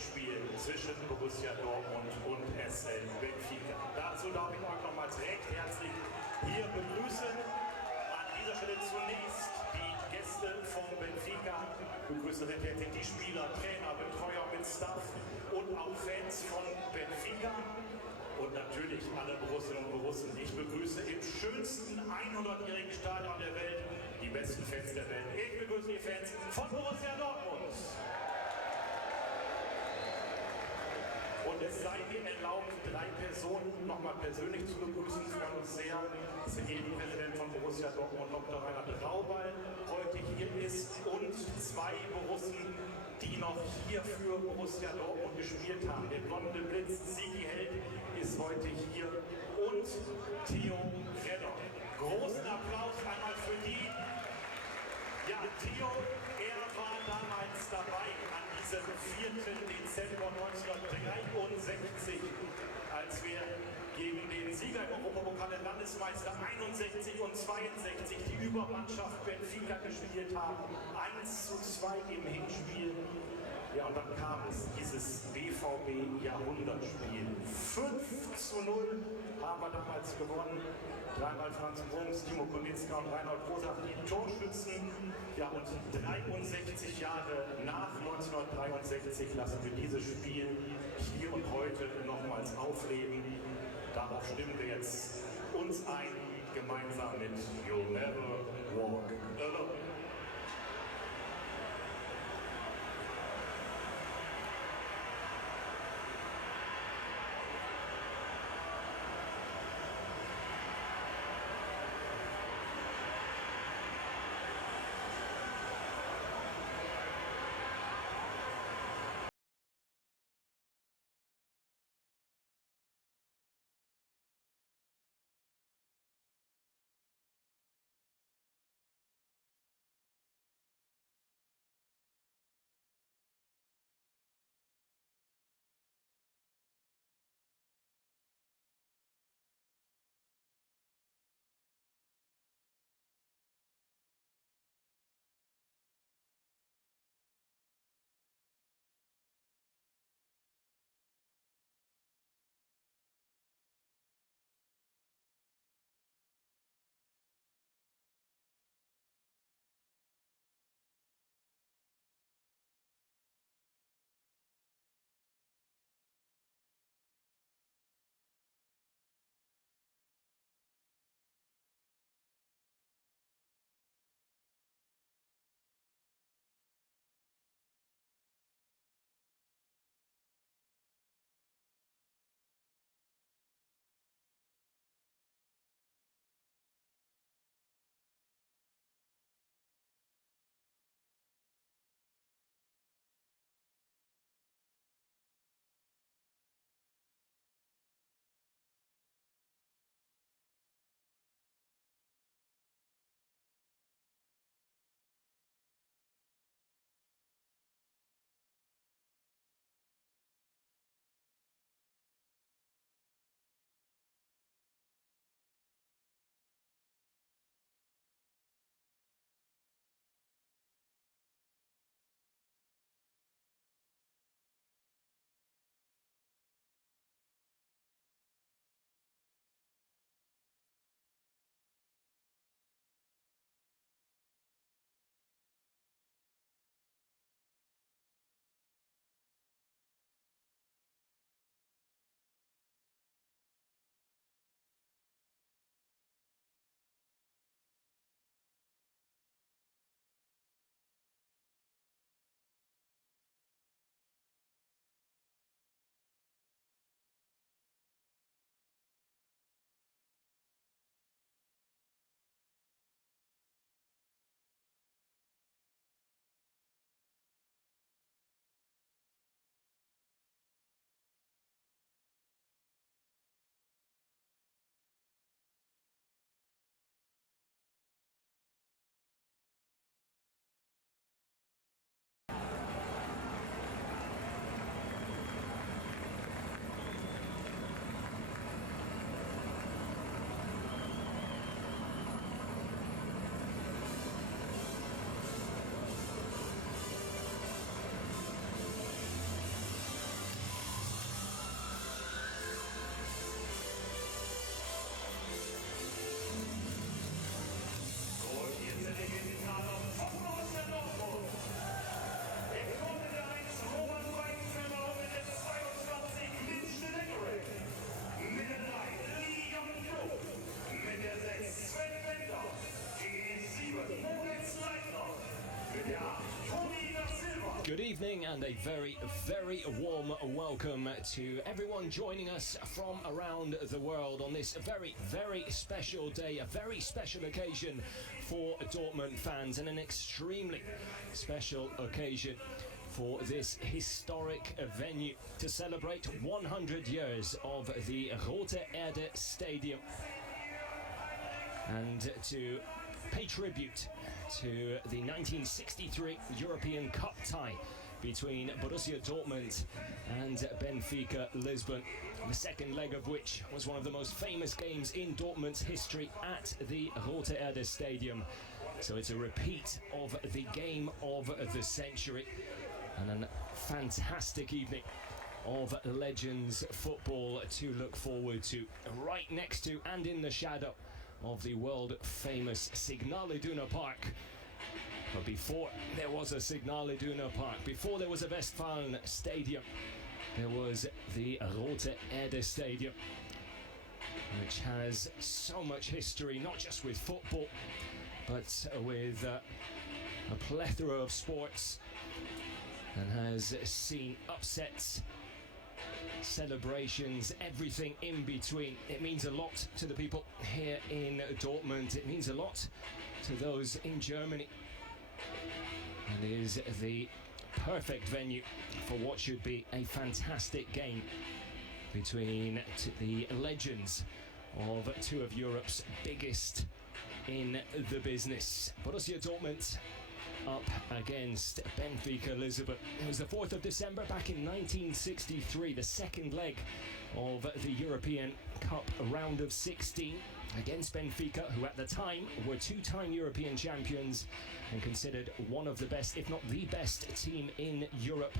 Endspiel zwischen Borussia Dortmund und SL Benfica. Dazu darf ich euch nochmals recht herzlich hier begrüßen. An dieser Stelle zunächst die Gäste von Benfica. Ich begrüße recht herzlich die Spieler, Trainer, Betreuer mit Staff und auch Fans von Benfica. Und natürlich alle Borussinnen und Borussen. Ich begrüße im schönsten 100-jährigen Stadion der Welt die besten Fans der Welt. Ich begrüße die Fans von Borussia Dortmund. Und es sei mir erlaubt, 3 Personen nochmal persönlich zu begrüßen. Wir freuen uns sehr, dass der Präsident von Borussia Dortmund, Dr. Reinhard Raubal, heute hier ist und 2 Borussen, die noch hier für Borussia Dortmund gespielt haben. Der blonde Blitz, Sigi Held, ist heute hier und Theo Redder. Großen Applaus einmal für die. Ja, Theo, er war damals dabei an diesem 4. Dezember 1963, als wir gegen den Sieger im Europapokal, den Landesmeister 61 und 62, die Übermannschaft Benfica gespielt haben. 1:2 im Hinspiel. Ja, und dann kam es, dieses BVB-Jahrhundertspiel. 5:0 haben wir damals gewonnen. 3-mal Franz Bruns, Timo Konitzka und Reinhold Rosach, die Torschützen. Ja, und 63 Jahre nach 1963 lassen wir dieses Spiel hier und heute nochmals aufleben. Darauf stimmen wir jetzt uns ein, gemeinsam mit You'll Never Walk Alone. evening and a very, very warm welcome to everyone joining us from around the world on this very, very special day, a very special occasion for Dortmund fans and an extremely special occasion for this historic venue to celebrate 100 years of the Rote Erde Stadium and to pay tribute to the 1963 European Cup tie between Borussia Dortmund and Benfica Lisbon, the second leg of which was one of the most famous games in Dortmund's history at the Rote Erde Stadium. So it's a repeat of the game of the century and a fantastic evening of Legends football to look forward to, right next to and in the shadow of the world famous Signal Iduna Park. But before there was a Signal Iduna Park, before there was a Westfalen Stadium, there was the Rote Erde Stadium, which has so much history, not just with football, but with a plethora of sports, and has seen upsets, celebrations, everything in between. It means a lot to the people here in Dortmund. It means a lot to those in Germany, and is the perfect venue for what should be a fantastic game between the legends of two of Europe's biggest in the business. Borussia Dortmund up against Benfica Lisbon. It was the 4th of December back in 1963, the second leg of the European Cup round of 16 against Benfica, who at the time were two-time European champions and considered one of the best, if not the best team in Europe.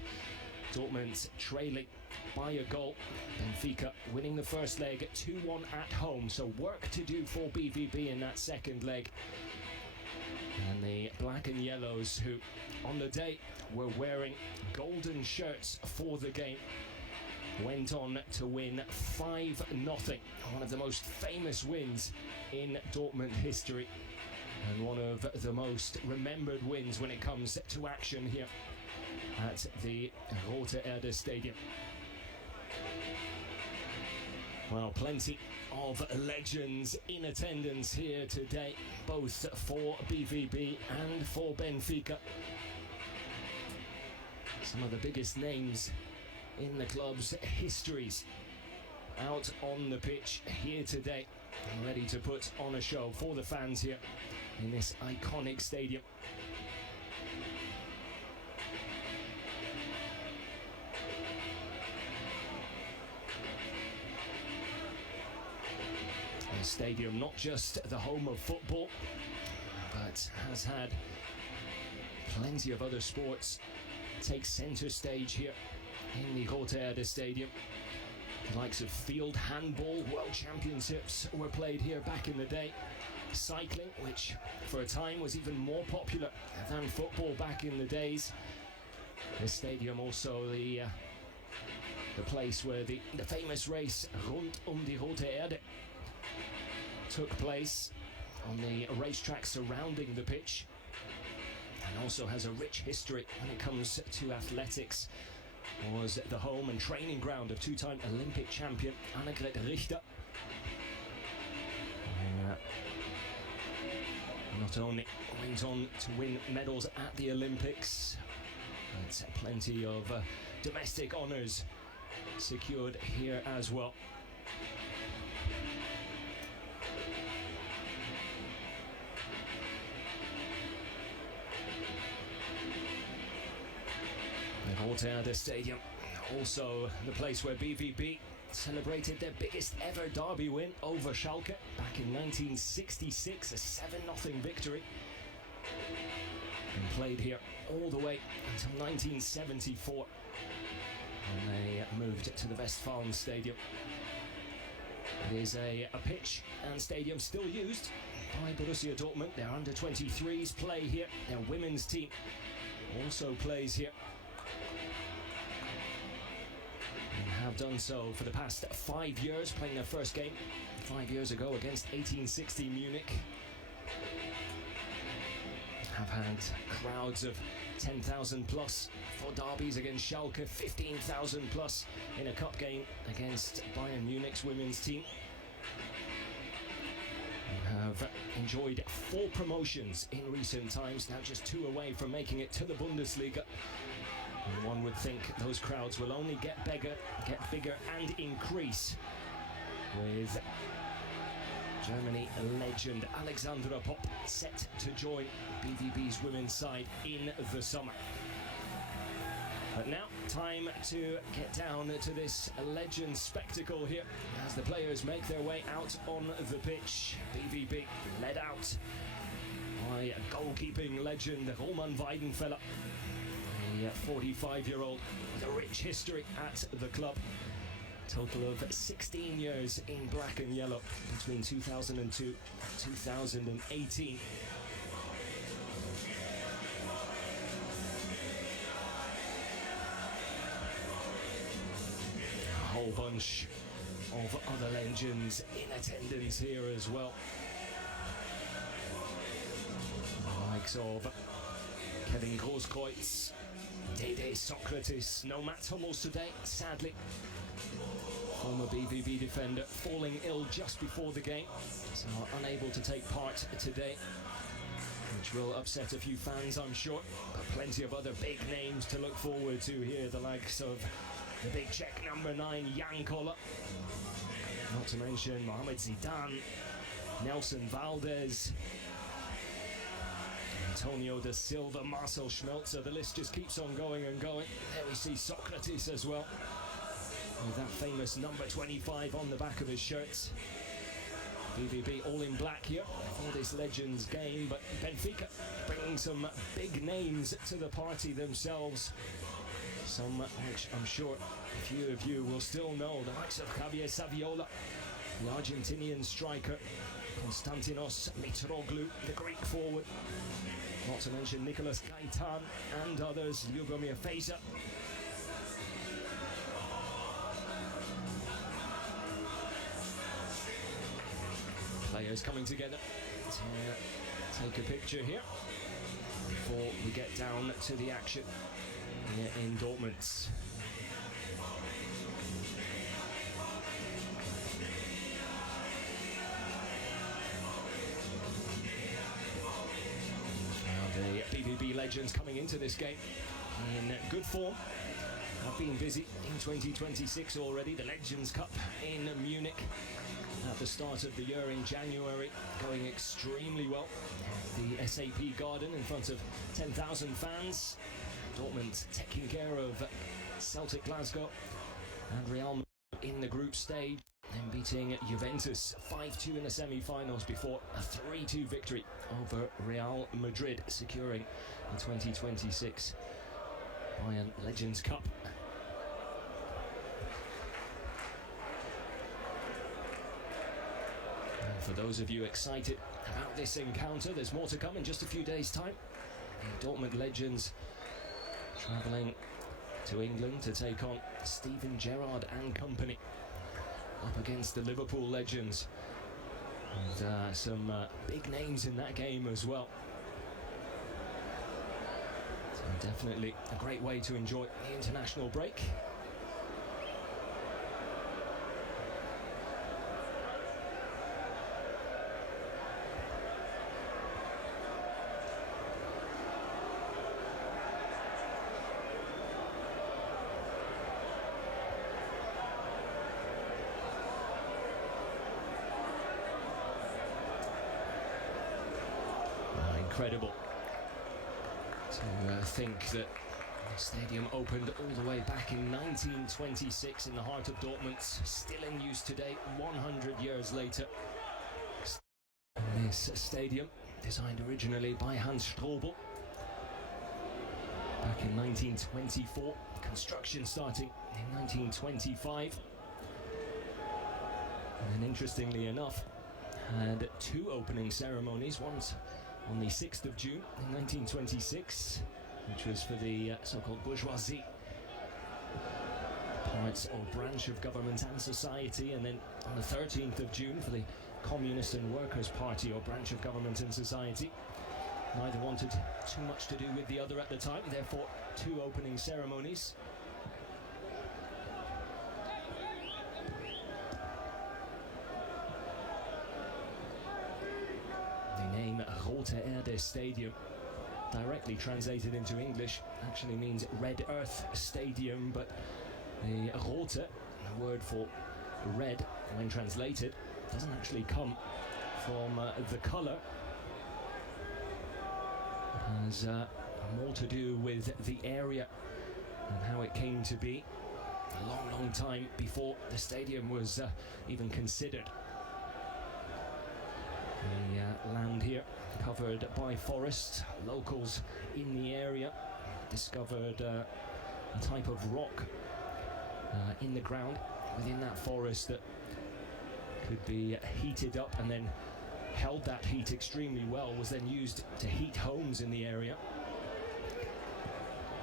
Dortmund trailing by a goal. Benfica winning the first leg 2-1 at home, so work to do for BVB in that second leg. And the black and yellows, who on the day were wearing golden shirts for the game, went on to win 5-0, one of the most famous wins in Dortmund history and one of the most remembered wins when it comes to action here at the Rote Erde Stadium. Well, plenty of legends in attendance here today, both for BVB and for Benfica. Some of the biggest names in the club's histories out on the pitch here today, ready to put on a show for the fans here in this iconic stadium. The stadium, not just the home of football, but has had plenty of other sports take centre stage here in the Rote Erde Stadium. The likes of field handball world championships were played here back in the day. Cycling, which for a time was even more popular than football back in the days. This stadium also the place where the famous race Rund die Rote Erde took place on the racetrack surrounding the pitch, and also has a rich history when it comes to athletics. Was the home and training ground of two-time Olympic champion Annegret Richter. Not only went on to win medals at the Olympics, but plenty of domestic honours secured here as well. The Rote Erde Stadium, also the place where BVB celebrated their biggest ever derby win over Schalke back in 1966, a 7-0 victory, and played here all the way until 1974 when they moved to the Westfalen Stadium. It is a pitch and stadium still used by Borussia Dortmund. Their under-23s play here, their women's team also plays here, and have done so for the past 5 years, playing their first game 5 years ago against 1860 Munich. Have had crowds of 10,000 plus for derbies against Schalke, 15,000 plus in a cup game against Bayern Munich's women's team. Have enjoyed 4 promotions in recent times, now just 2 away from making it to the Bundesliga. And one would think those crowds will only get bigger and increase with Germany legend Alexandra Popp set to join BVB's women's side in the summer. But now, time to get down to this legend spectacle here as the players make their way out on the pitch. BVB led out by goalkeeping legend Roman Weidenfeller, a 45-year-old with a rich history at the club. Total of 16 years in black and yellow between 2002 and 2018. A whole bunch of other legends in attendance here as well. The likes of Kevin Grosskreutz, Dede Socrates, no Mats Hummels today, sadly. Former BVB defender falling ill just before the game, so unable to take part today, which will upset a few fans, I'm sure. But plenty of other big names to look forward to here, the likes of the big Czech number 9, Jan Koller, not to mention Mohamed Zidane, Nelson Valdez, Antonio da Silva, Marcel Schmelzer. The list just keeps on going and going. There we see Socrates as well, with that famous number 25 on the back of his shirts. BVB all in black here for this Legends game, but Benfica bringing some big names to the party themselves. Some which I'm sure a few of you will still know, the likes of Javier Saviola, the Argentinian striker, Konstantinos Mitroglou, the Greek forward, not to mention Nicolas Gaitan and others, Ljubomir Fejsa. Players coming together to take a picture here before we get down to the action here in Dortmund. The BVB legends coming into this game in good form. Have been busy in 2026 already. The Legends Cup in Munich at the start of the year in January, going extremely well. The SAP Garden in front of 10,000 fans. Dortmund taking care of Celtic Glasgow and Real Madrid in the group stage, and beating Juventus 5-2 in the semi-finals before a 3-2 victory over Real Madrid, securing the 2026 Bayern Legends Cup. And for those of you excited about this encounter, there's more to come in just a few days' time. The Dortmund legends travelling to England to take on Steven Gerrard and company, up against the Liverpool legends, and some big names in that game as well. So definitely a great way to enjoy the international break. Incredible to think that the stadium opened all the way back in 1926 in the heart of Dortmund, still in use today 100 years later. This stadium, designed originally by Hans Strobel back in 1924, construction starting in 1925, and interestingly enough had 2 opening ceremonies, once on the 6th of June in 1926, which was for the so-called bourgeoisie, parts or branch of government and society, and then on the 13th of June for the Communist and Workers' Party, or branch of government and society. Neither wanted too much to do with the other at the time, therefore 2 opening ceremonies. The name Rote Erde Stadium, directly translated into English, actually means Red Earth Stadium, but the Rote, a word for red when translated, doesn't actually come from the colour. It has more to do with the area and how it came to be a long time before the stadium was even considered. The land here covered by forest. Locals in the area discovered a type of rock in the ground within that forest that could be heated up and then held that heat extremely well, was then used to heat homes in the area.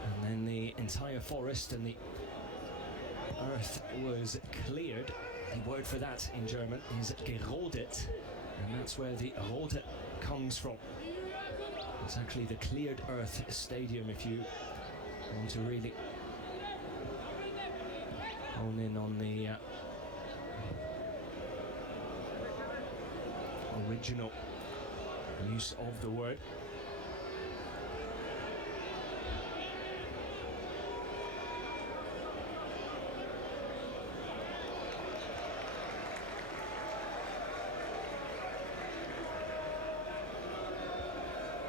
And then the entire forest and the earth was cleared. The word for that in German is gerodet, and that's where the Rote comes from. It's actually the cleared earth stadium, if you want to really hone in on the original use of the word.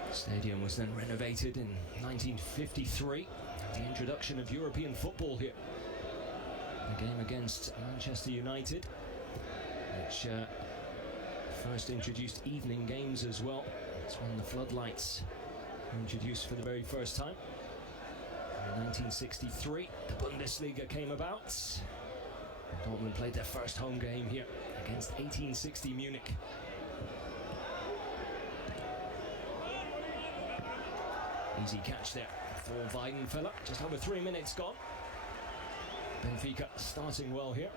The stadium was then renovated in 1953. The introduction of European football here. The game against Manchester United, which first introduced evening games as well. That's when the floodlights were introduced for the very first time. In 1963, the Bundesliga came about. Dortmund played their first home game here against 1860 Munich. Easy catch there for Weidenfeller. Just over 3 minutes gone. Benfica starting well here.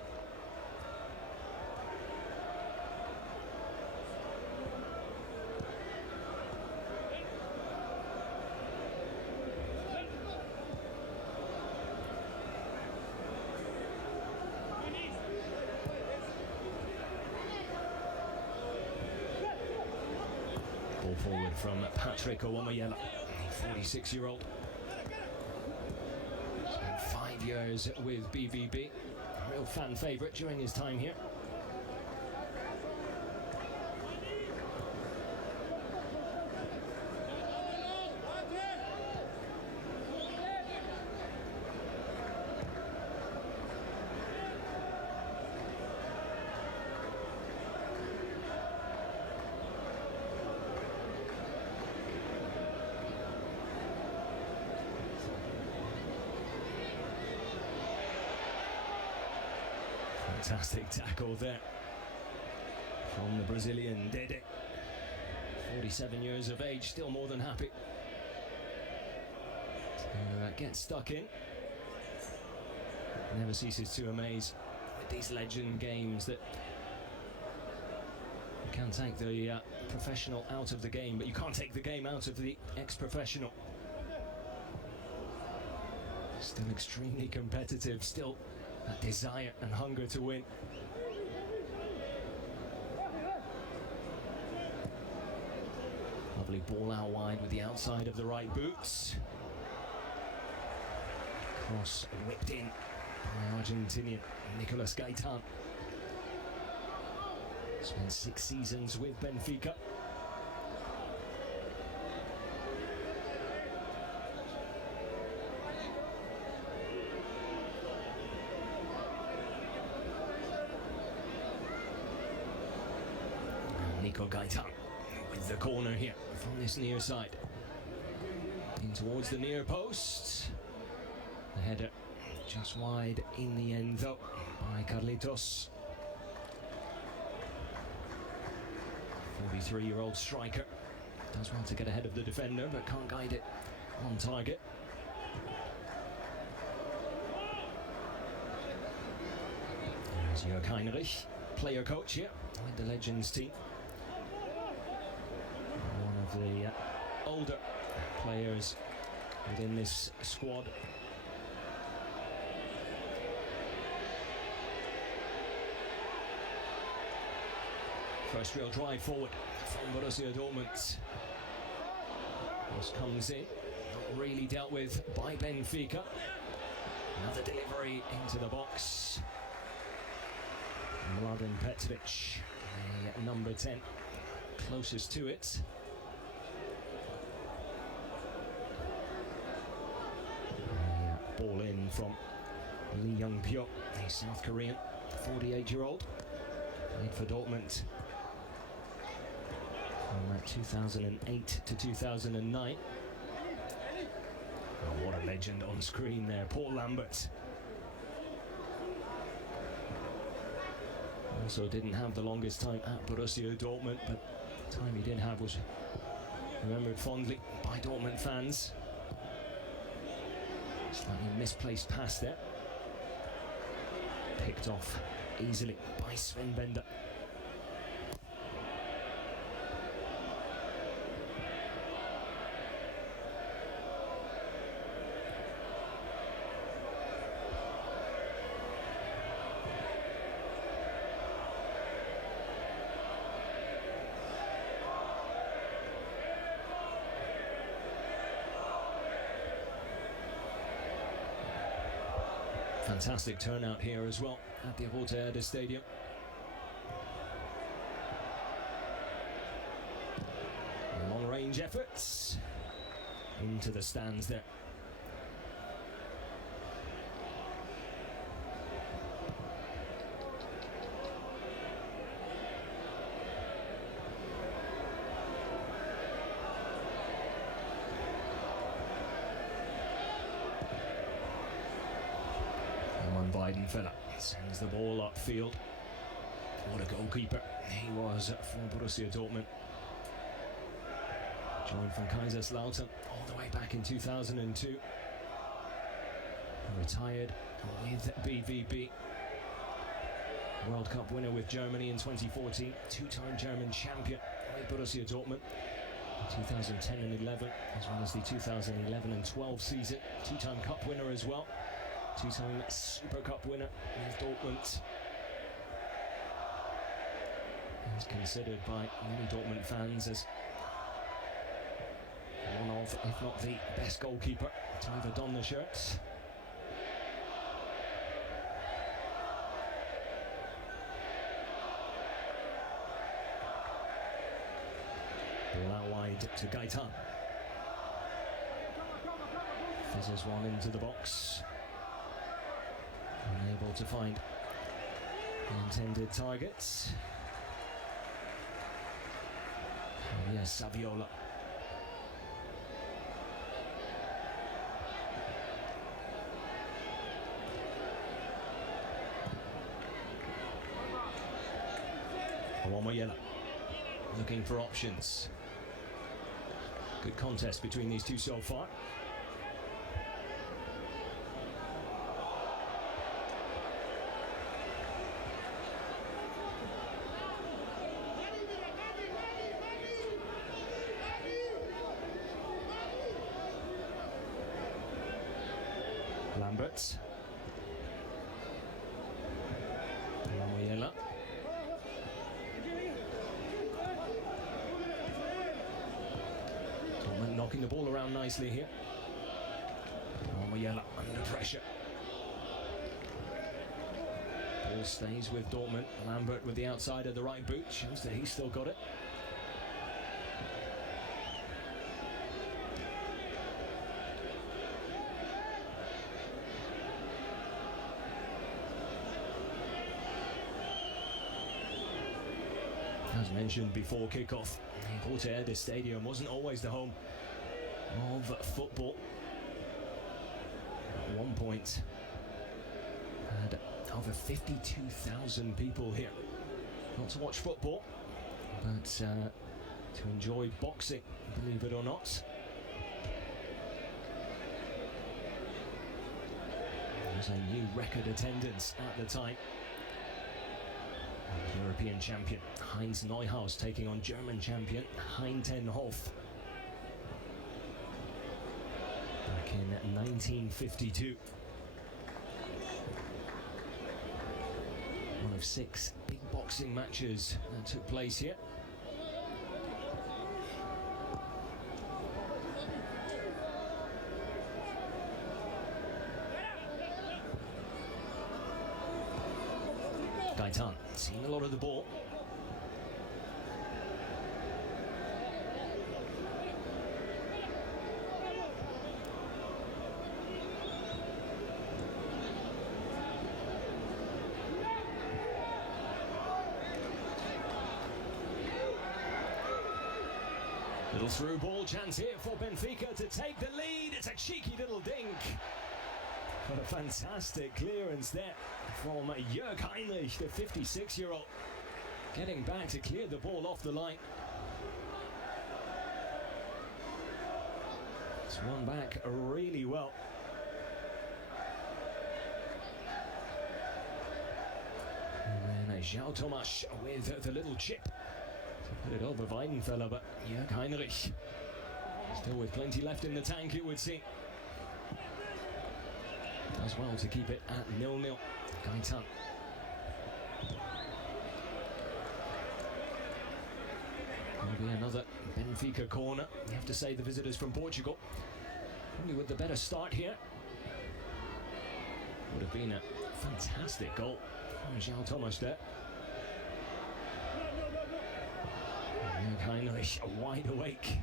Ball forward from Patrick Owomayela, 46-year-old. Spent 5 years with BVB, a real fan favourite during his time here. Fantastic tackle there from the Brazilian Dede. 47 years of age, still more than happy to get stuck in. Never ceases to amaze with these legend games that you can take the professional out of the game, but you can't take the game out of the ex-professional. Still extremely competitive, still that desire and hunger to win. Lovely ball out wide with the outside of the right boots. Cross whipped in by Argentinian Nicolas Gaitan. Spent 6 seasons with Benfica. Nico Gaitan with the corner here from this near side. In towards the near post. The header just wide in the end though by Carlitos. 43-year-old striker. Does want to get ahead of the defender but can't guide it on target. There's Jörg Heinrich, player coach here with the Legends team. One of the older players within this squad. First real drive forward from Borussia Dortmund. Cross comes in, not really dealt with by Benfica. Another delivery into the box. Mladen Petric, number 10, closest to it. Ball in from Lee Young-pyo, a South Korean 48-year-old, played for Dortmund from 2008 to 2009. Oh, what a legend on screen there, Paul Lambert. Also didn't have the longest time at Borussia Dortmund, but the time he did have was remembered fondly by Dortmund fans. Slightly misplaced pass there. Picked off easily by Sven Bender. Fantastic turnout here as well at the Rote Erde Stadium. Long range efforts into the stands there. Weidenfeller sends the ball upfield. What a goalkeeper he was for Borussia Dortmund. Joined from Kaiserslautern all the way back in 2002. Retired with BVB. World Cup winner with Germany in 2014. Two-time German champion with Borussia Dortmund in 2010 and 11, as well as the 2011 and 12 season. Two-time cup winner as well. Two-time Super Cup winner with Dortmund. He's considered by many Dortmund fans as one of, if not the best goalkeeper to ever don the shirts. Ball out wide to Gaetan. Fizzes one into the box. Unable to find the intended targets. Oh yes, Saviola. Awomoyela looking for options. Good contest between these two so far. Lambert. Awomoyela. Dortmund knocking the ball around nicely here. Awomoyela under pressure. Ball stays with Dortmund. Lambert with the outside of the right boot. Shows that he's still got it. As mentioned before kickoff, Rote Erde Stadium wasn't always the home of football. At one point, had over 52,000 people here. Not to watch football, but to enjoy boxing, believe it or not. There's a new record attendance at the time. European champion Heinz Neuhaus taking on German champion Heintenhof. in 1952. One of 6 big boxing matches that took place here. Gaetan seeing a lot of the ball. Little through ball chance here for Benfica to take the lead. It's a cheeky little dink. But a fantastic clearance there from Jörg Heinrich, the 56-year-old, getting back to clear the ball off the line. It's won back really well. And then João Tomas with the little chip to put it over Weidenfeller, but Jörg Heinrich still with plenty left in the tank, it would seem. Does well to keep it at 0-0. Gaetan. Will be another Benfica corner. You have to say the visitors from Portugal, probably with the better start here. Would have been a fantastic goal from João Tomas there. Jörg Heinrich wide awake.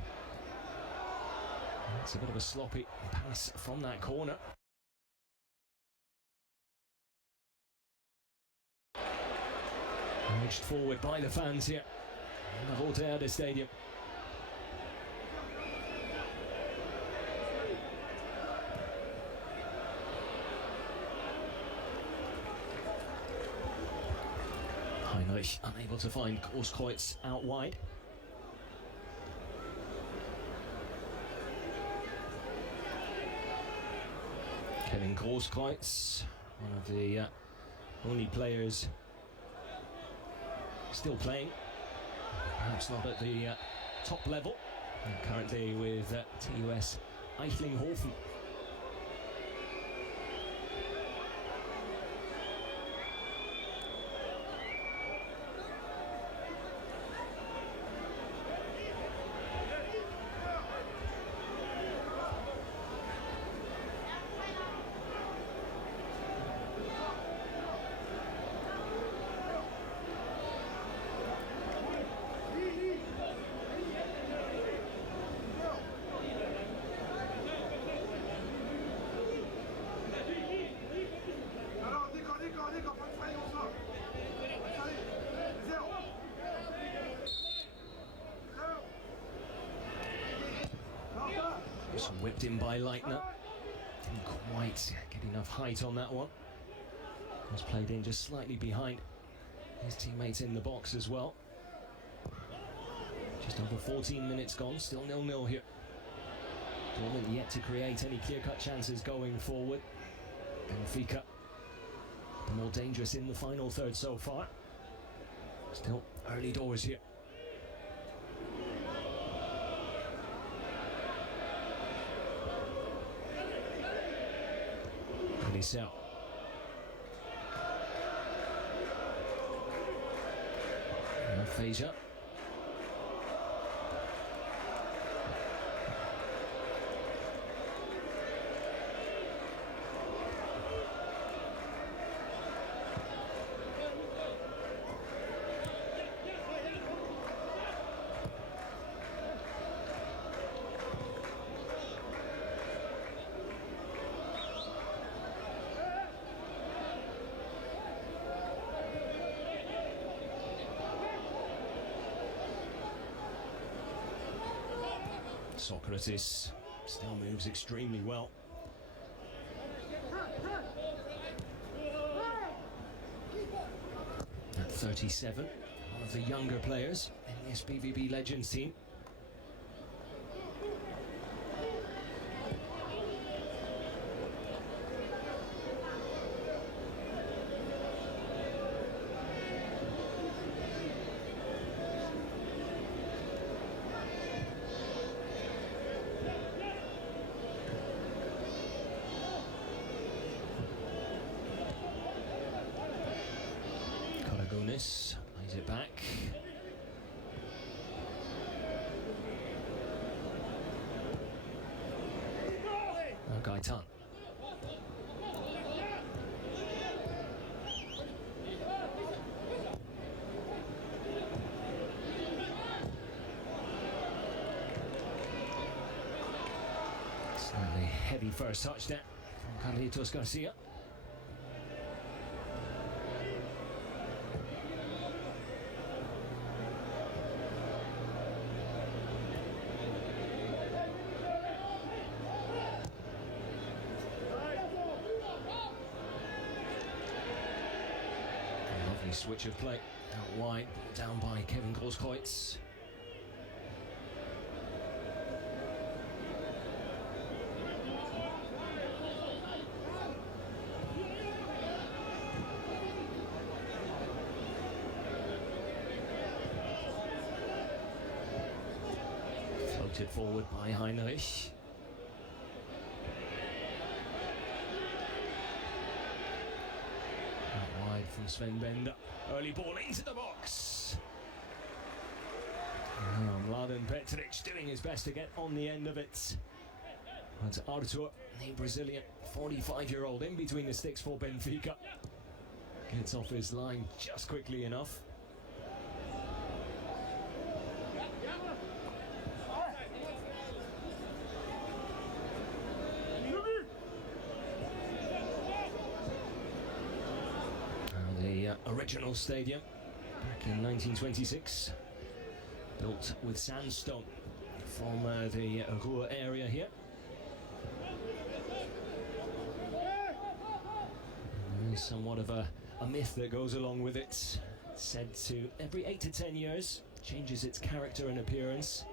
It's a bit of a sloppy pass from that corner. Urged forward by the fans here in the Rote Erde Stadium. Heinrich unable to find Großkreuz out wide. Kevin Großkreuz, one of the only players still playing, perhaps not at the top level, currently with TUS Eichlinghofen. Just whipped in by Leitner. Didn't quite get enough height on that one. Was played in just slightly behind his teammates in the box as well. Just over 14 minutes gone, still 0-0 here. Dortmund yet to create any clear-cut chances going forward. Benfica, the more dangerous in the final third so far. Still early doors here. Liceo. Phasia. Socrates still moves extremely well. At 37, one of the younger players in this BVB Legends team. Nunes plays it back. Gaitan. Slightly heavy first touch there from Carlitos Garcia. Lovely switch of play out wide, down by Kevin Großkreuz. Floated forward by Heinrich. Out wide from Sven Bender. Early ball into the box. Mladen Petric doing his best to get on the end of it. That's Artur, the Brazilian 45-year-old, in between the sticks for Benfica. Gets off his line just quickly enough. The original stadium back in 1926, built with sandstone from the Ruhr area here. There's somewhat of a myth that goes along with it. It's said to every 8 to 10 years changes its character and appearance.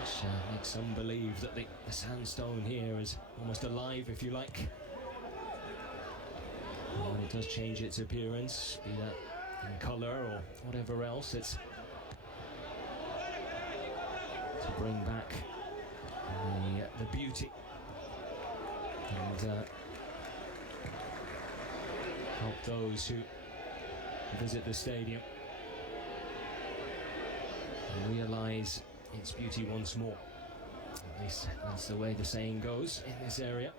Which makes some believe that the sandstone here is almost alive, if you like. And when it does change its appearance, be that in colour or whatever else, it's to bring back the beauty and help those who visit the stadium and realise its beauty once more. At least that's the way the saying goes in this area.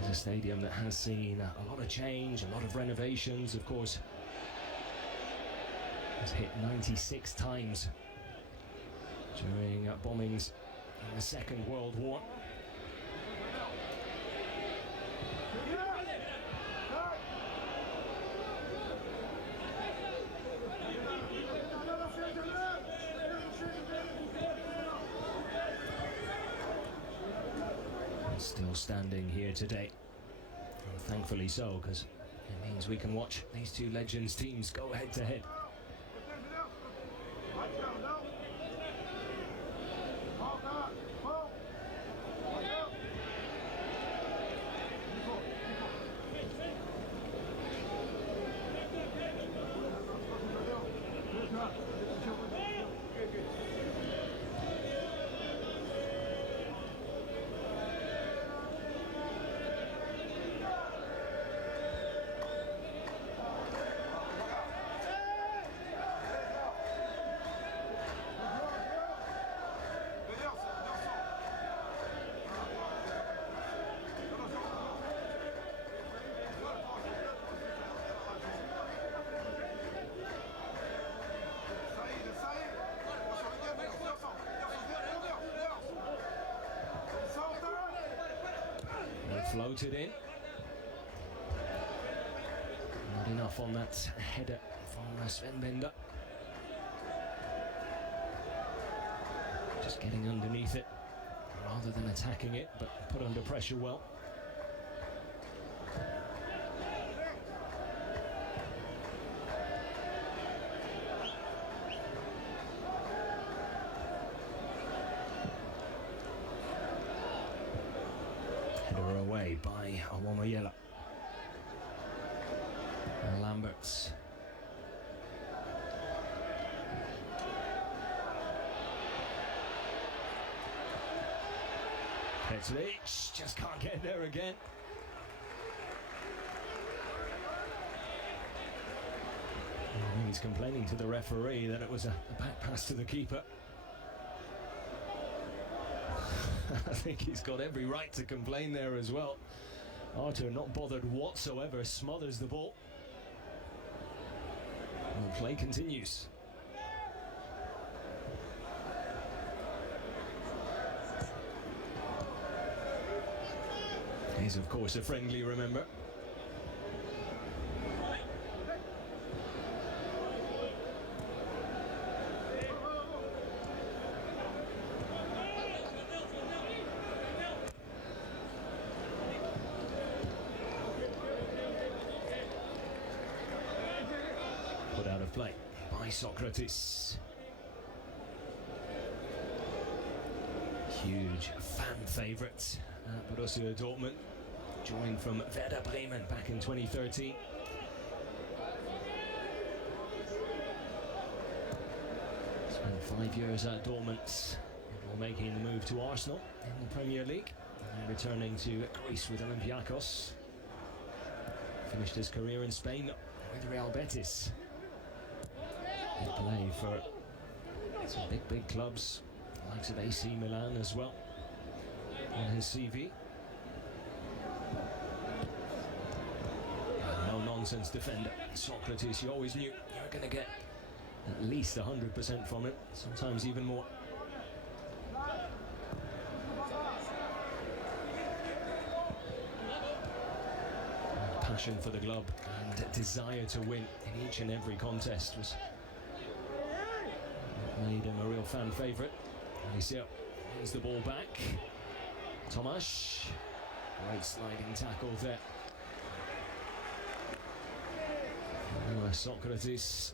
It's a stadium that has seen a lot of change, a lot of renovations, of course. It's hit 96 times during bombings in the Second World War. Still standing here today, and thankfully so, because it means we can watch these two legends teams go head to head. Floated in. Not enough on that header from Sven Bender. Just getting underneath it rather than attacking it, but put under pressure well. Away by Awamayela. And Lamberts. Petrovic just can't get there again. He's complaining to the referee that it was a back pass to the keeper. I think he's got every right to complain there as well. Arthur not bothered whatsoever, smothers the ball. And the play continues. He's of course a friendly, remember. Put out of play by Socrates. Huge fan favourite at Borussia Dortmund. Joined from Werder Bremen back in 2013. Spent 5 years at Dortmund before making the move to Arsenal in the Premier League and returning to Greece with Olympiacos. Finished his career in Spain with Real Betis. He played for some big clubs, the likes of AC Milan as well on his CV. No-nonsense defender. Socrates, you always knew you were going to get at least 100% from him, sometimes even more. Passion for the club and desire to win in each and every contest was made him a real fan favourite. Alicia brings the ball back. Tomasz, great sliding tackle there. Socrates,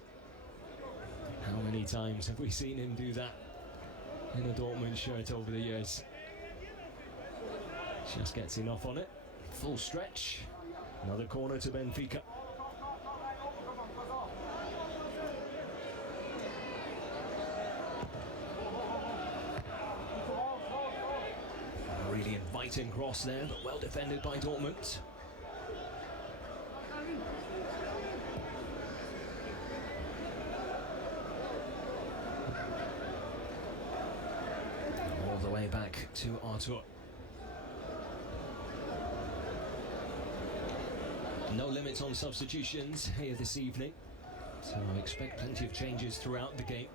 how many times have we seen him do that in a Dortmund shirt over the years? Just gets enough on it. Full stretch. Another corner to Benfica. A really inviting cross there, but well defended by Dortmund. All the way back to Arthur. No limits on substitutions here this evening, so I expect plenty of changes throughout the game.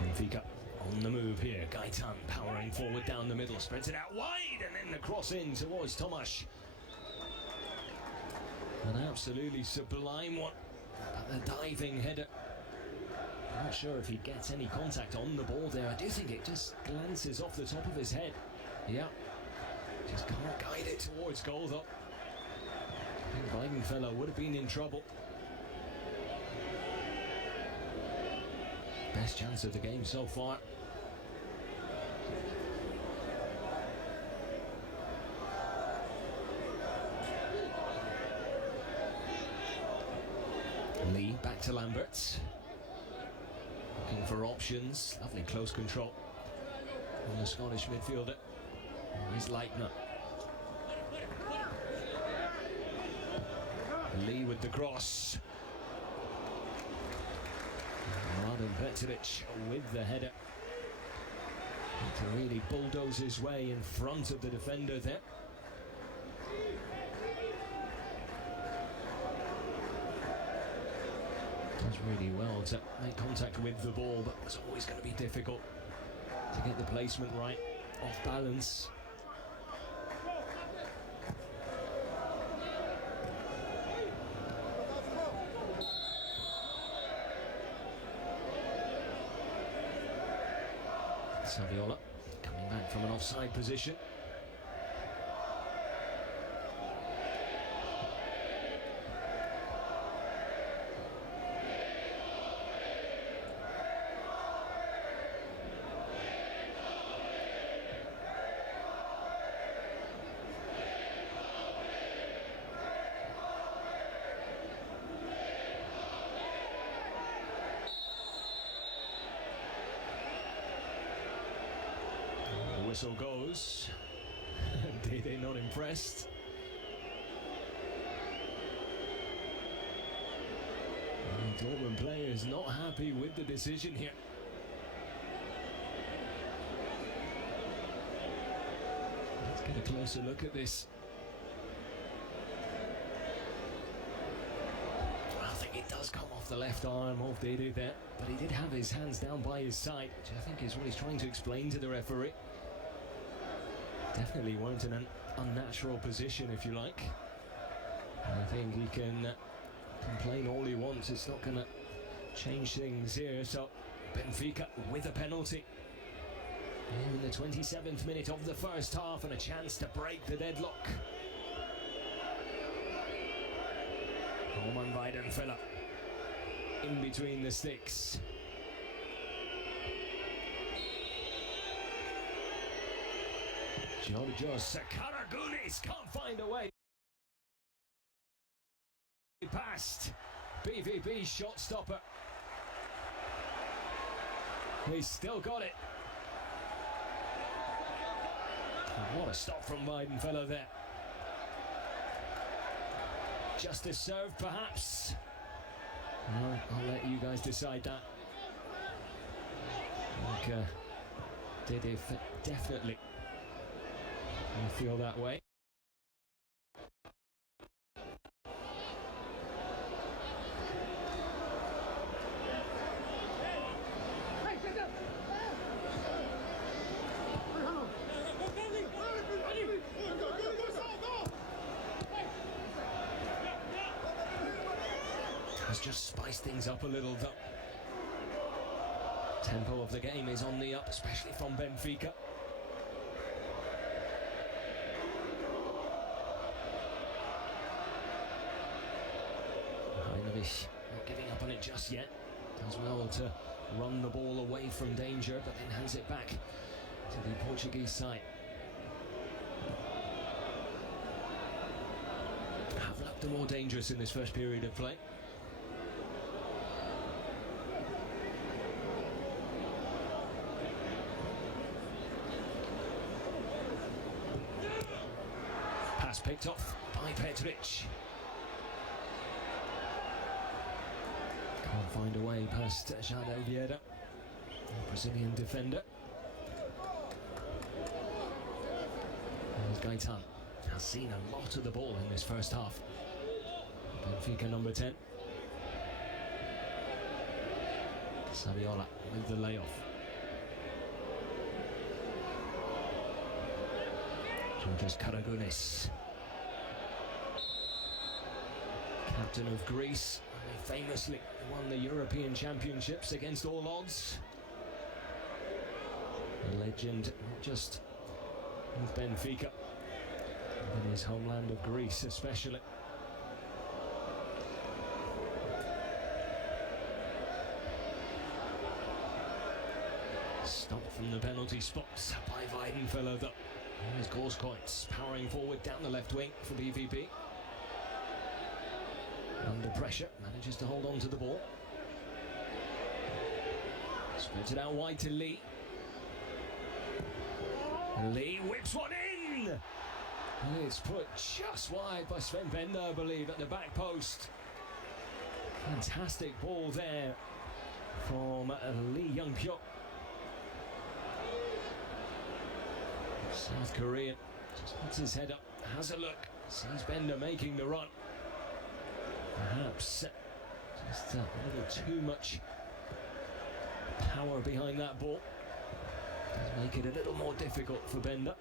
Benfica on the move here. Gaetan powering forward down the middle, spreads it out wide, and then the cross in towards Tomasz. An absolutely sublime one. A diving header. Not sure if he gets any contact on the ball there. I do think it just glances off the top of his head. Yeah. Just can't guide it towards goal though. I think Weidenfeller would have been in trouble. Best chance of the game so far. Lee back to Lambert. Looking for options. Lovely close control on the Scottish midfielder. Here's Leitner. Lee with the cross. Mladen Petrovic with the header. To really bulldoze his way in front of the defender there. Does really well to make contact with the ball, but it's always going to be difficult to get the placement right, off balance. Saviola coming back from an offside position. whistle goes. Dede not impressed. The Dortmund player is not happy with the decision here. Let's get a closer look at this. I think it does come off the left arm of Dede there, but he did have his hands down by his side, which I think is what he's trying to explain to the referee. Definitely weren't in an unnatural position, if you like. I think he can complain all he wants. It's not going to change things here. So Benfica with a penalty in the 27th minute of the first half, and a chance to break the deadlock. Roman Weidenfeller in between the sticks. Georgios Karagounis can't find a way past BVB shot stopper. He's still got it. And what a stop from Weidenfeller there. Justice served, perhaps. Well, I'll let you guys decide that. I think Dede definitely feel that way. Has just spiced things up a little though. Tempo of the game is on the up, especially from Benfica. Not giving up on it just yet. Does well to run the ball away from danger, but then hands it back to the Portuguese side. Have looked the more dangerous in this first period of play. Pass picked off by Petric. Can't find a way past Jardel Vieira, the Brazilian defender. And Gaetan has seen a lot of the ball in this first half. Benfica number 10. Saviola with the layoff. Georgios Karagounis, captain of Greece. They famously won the European Championships against all odds. A legend, not just with Benfica, but in his homeland of Greece especially. Stopped from the penalty spots by Weidenfeller though. Here's Gorskoits powering forward down the left wing for BVB. Under pressure, manages to hold on to the ball. Splits it out wide to Lee. Lee whips one in! And it's put just wide by Sven Bender, I believe, at the back post. Fantastic ball there from Lee Young-pyo. South Korean just puts his head up, has a look, sees Bender making the run. Perhaps just a little too much power behind that ball. Does make it a little more difficult for Bender.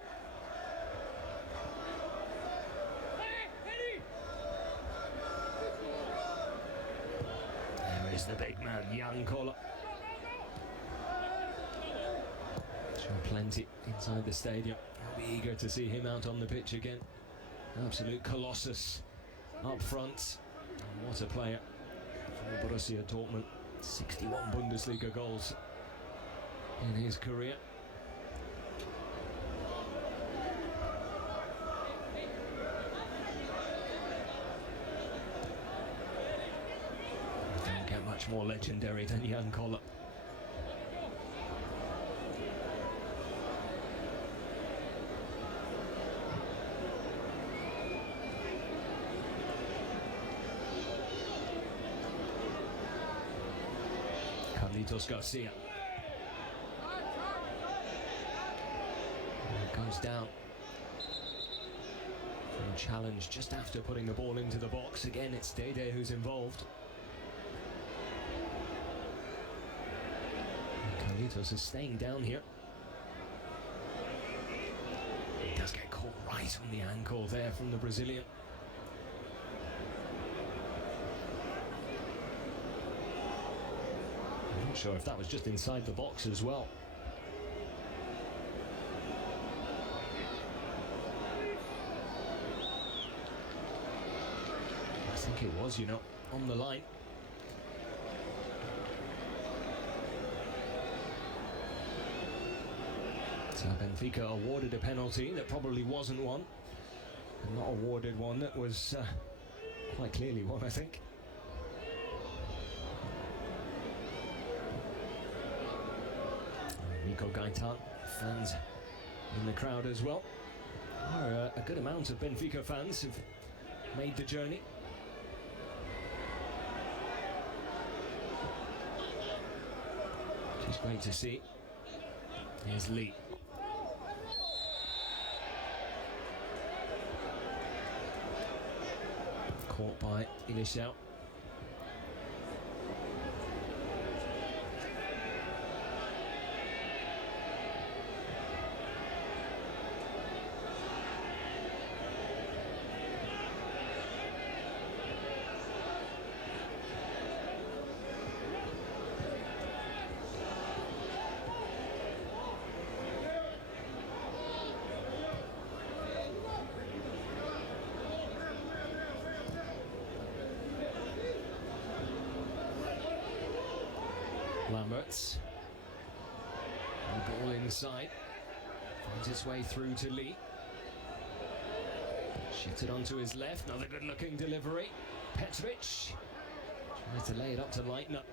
There is the big man, Jan Koller. Sure, plenty inside the stadium. I'll be eager to see him out on the pitch again. Absolute colossus up front. And what a player for Borussia Dortmund. 61 Bundesliga goals in his career. Don't get much more legendary than Jan Koller. Carlitos Garcia. And it goes down. And challenge just after putting the ball into the box. Again, it's Dede who's involved. And Carlitos is staying down here. He does get caught right on the ankle there from the Brazilian. I'm not sure if that was just inside the box as well. I think it was, on the line. So Benfica awarded a penalty that probably wasn't one, and not awarded one that was quite clearly one, I think. Nico Gaitan, fans in the crowd as well. A good amount of Benfica fans have made the journey. Which is great to see. Here's Lee. Caught by Ilishau. Lamberts. The ball inside. Finds its way through to Lee. Shoots it onto his left. Another good looking delivery. Petric tries to lay it up to Leitner.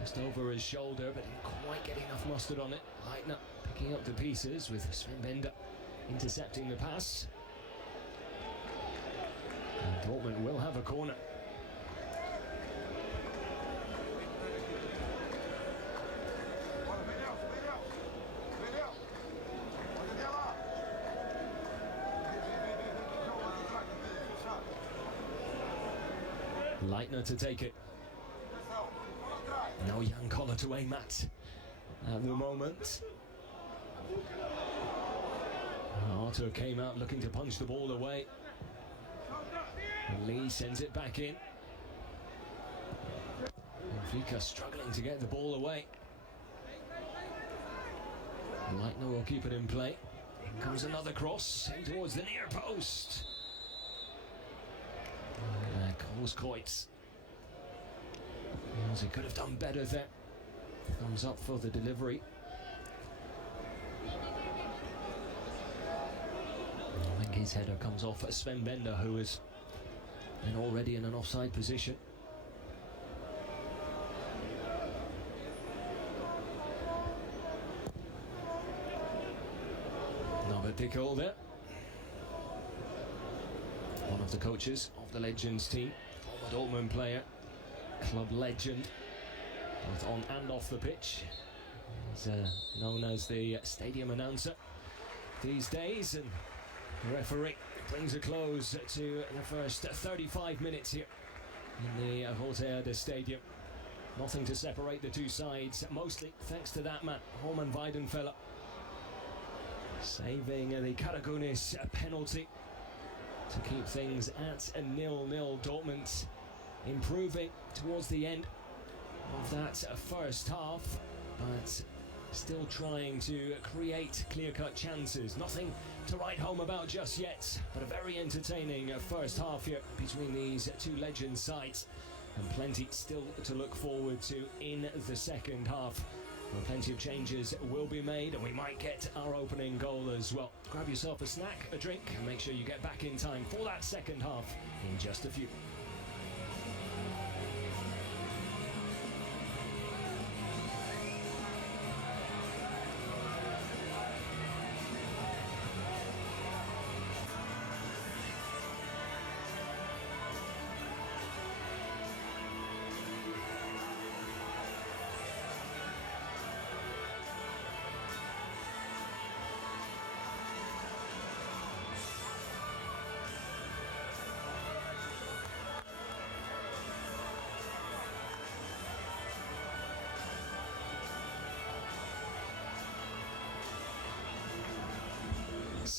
Just over his shoulder, but didn't quite get enough mustard on it. Leitner picking up the pieces with Sven Bender intercepting the pass. And Dortmund will have a corner. Leitner to take it. No Jan Koller to aim at the moment. Arthur came out looking to punch the ball away. Lee sends it back in. Benfica struggling to get the ball away. Leitner will keep it in play. In comes another cross in towards the near post. Kohlskreutz. He could have done better there. Thumbs up for the delivery. I think his header comes off at Sven Bender, who is already in an offside position. Norbert Dickel there. One of the coaches of the Legends team, former Dortmund player, club legend, both on and off the pitch. He's known as the stadium announcer these days, and the referee brings a close to the first 35 minutes here in the Rote Erde Stadium. Nothing to separate the two sides, mostly thanks to that man, Roman Weidenfeller, saving the Karagunis penalty to keep things at a 0-0. Dortmund improving towards the end of that first half, but still trying to create clear-cut chances. Nothing to write home about just yet, but a very entertaining first half here between these two legend sides, and plenty still to look forward to in the second half. Well, plenty of changes will be made, and we might get our opening goal as well. Grab yourself a snack, a drink, and make sure you get back in time for that second half in just a few.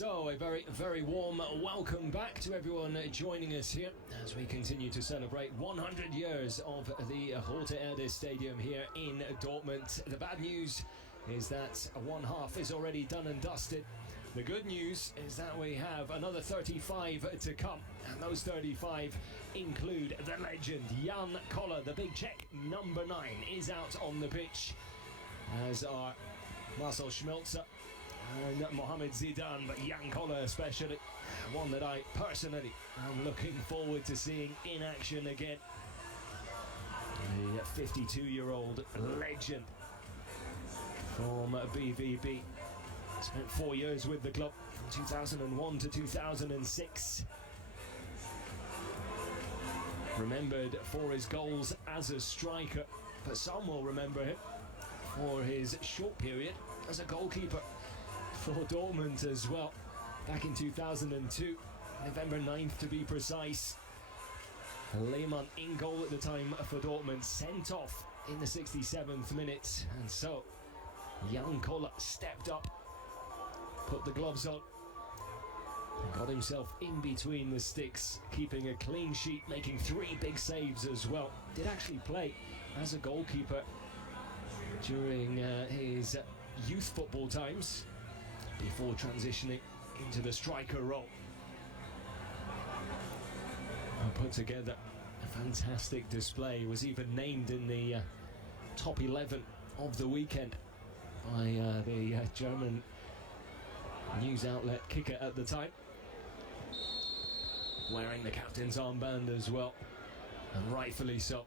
So, a very, very warm welcome back to everyone joining us here as we continue to celebrate 100 years of the Rote Erde Stadium here in Dortmund. The bad news is that one half is already done and dusted. The good news is that we have another 35 to come, and those 35 include the legend Jan Koller. The big Czech number 9 is out on the pitch, as are Marcel Schmelzer and Mohamed Zidane, but Jan Koller especially, one that I personally am looking forward to seeing in action again. The 52-year-old legend from BVB spent 4 years with the club, from 2001 to 2006. Remembered for his goals as a striker, but some will remember him for his short period as a goalkeeper for Dortmund as well. Back in 2002, November 9th to be precise. Lehmann in goal at the time for Dortmund, sent off in the 67th minute, and so Jan Koller stepped up, put the gloves on, and got himself in between the sticks, keeping a clean sheet, making 3 big saves as well. Did actually play as a goalkeeper during his youth football times before transitioning into the striker role. And put together a fantastic display, was even named in the top 11 of the weekend by the German news outlet Kicker at the time, wearing the captain's armband as well, and rightfully so.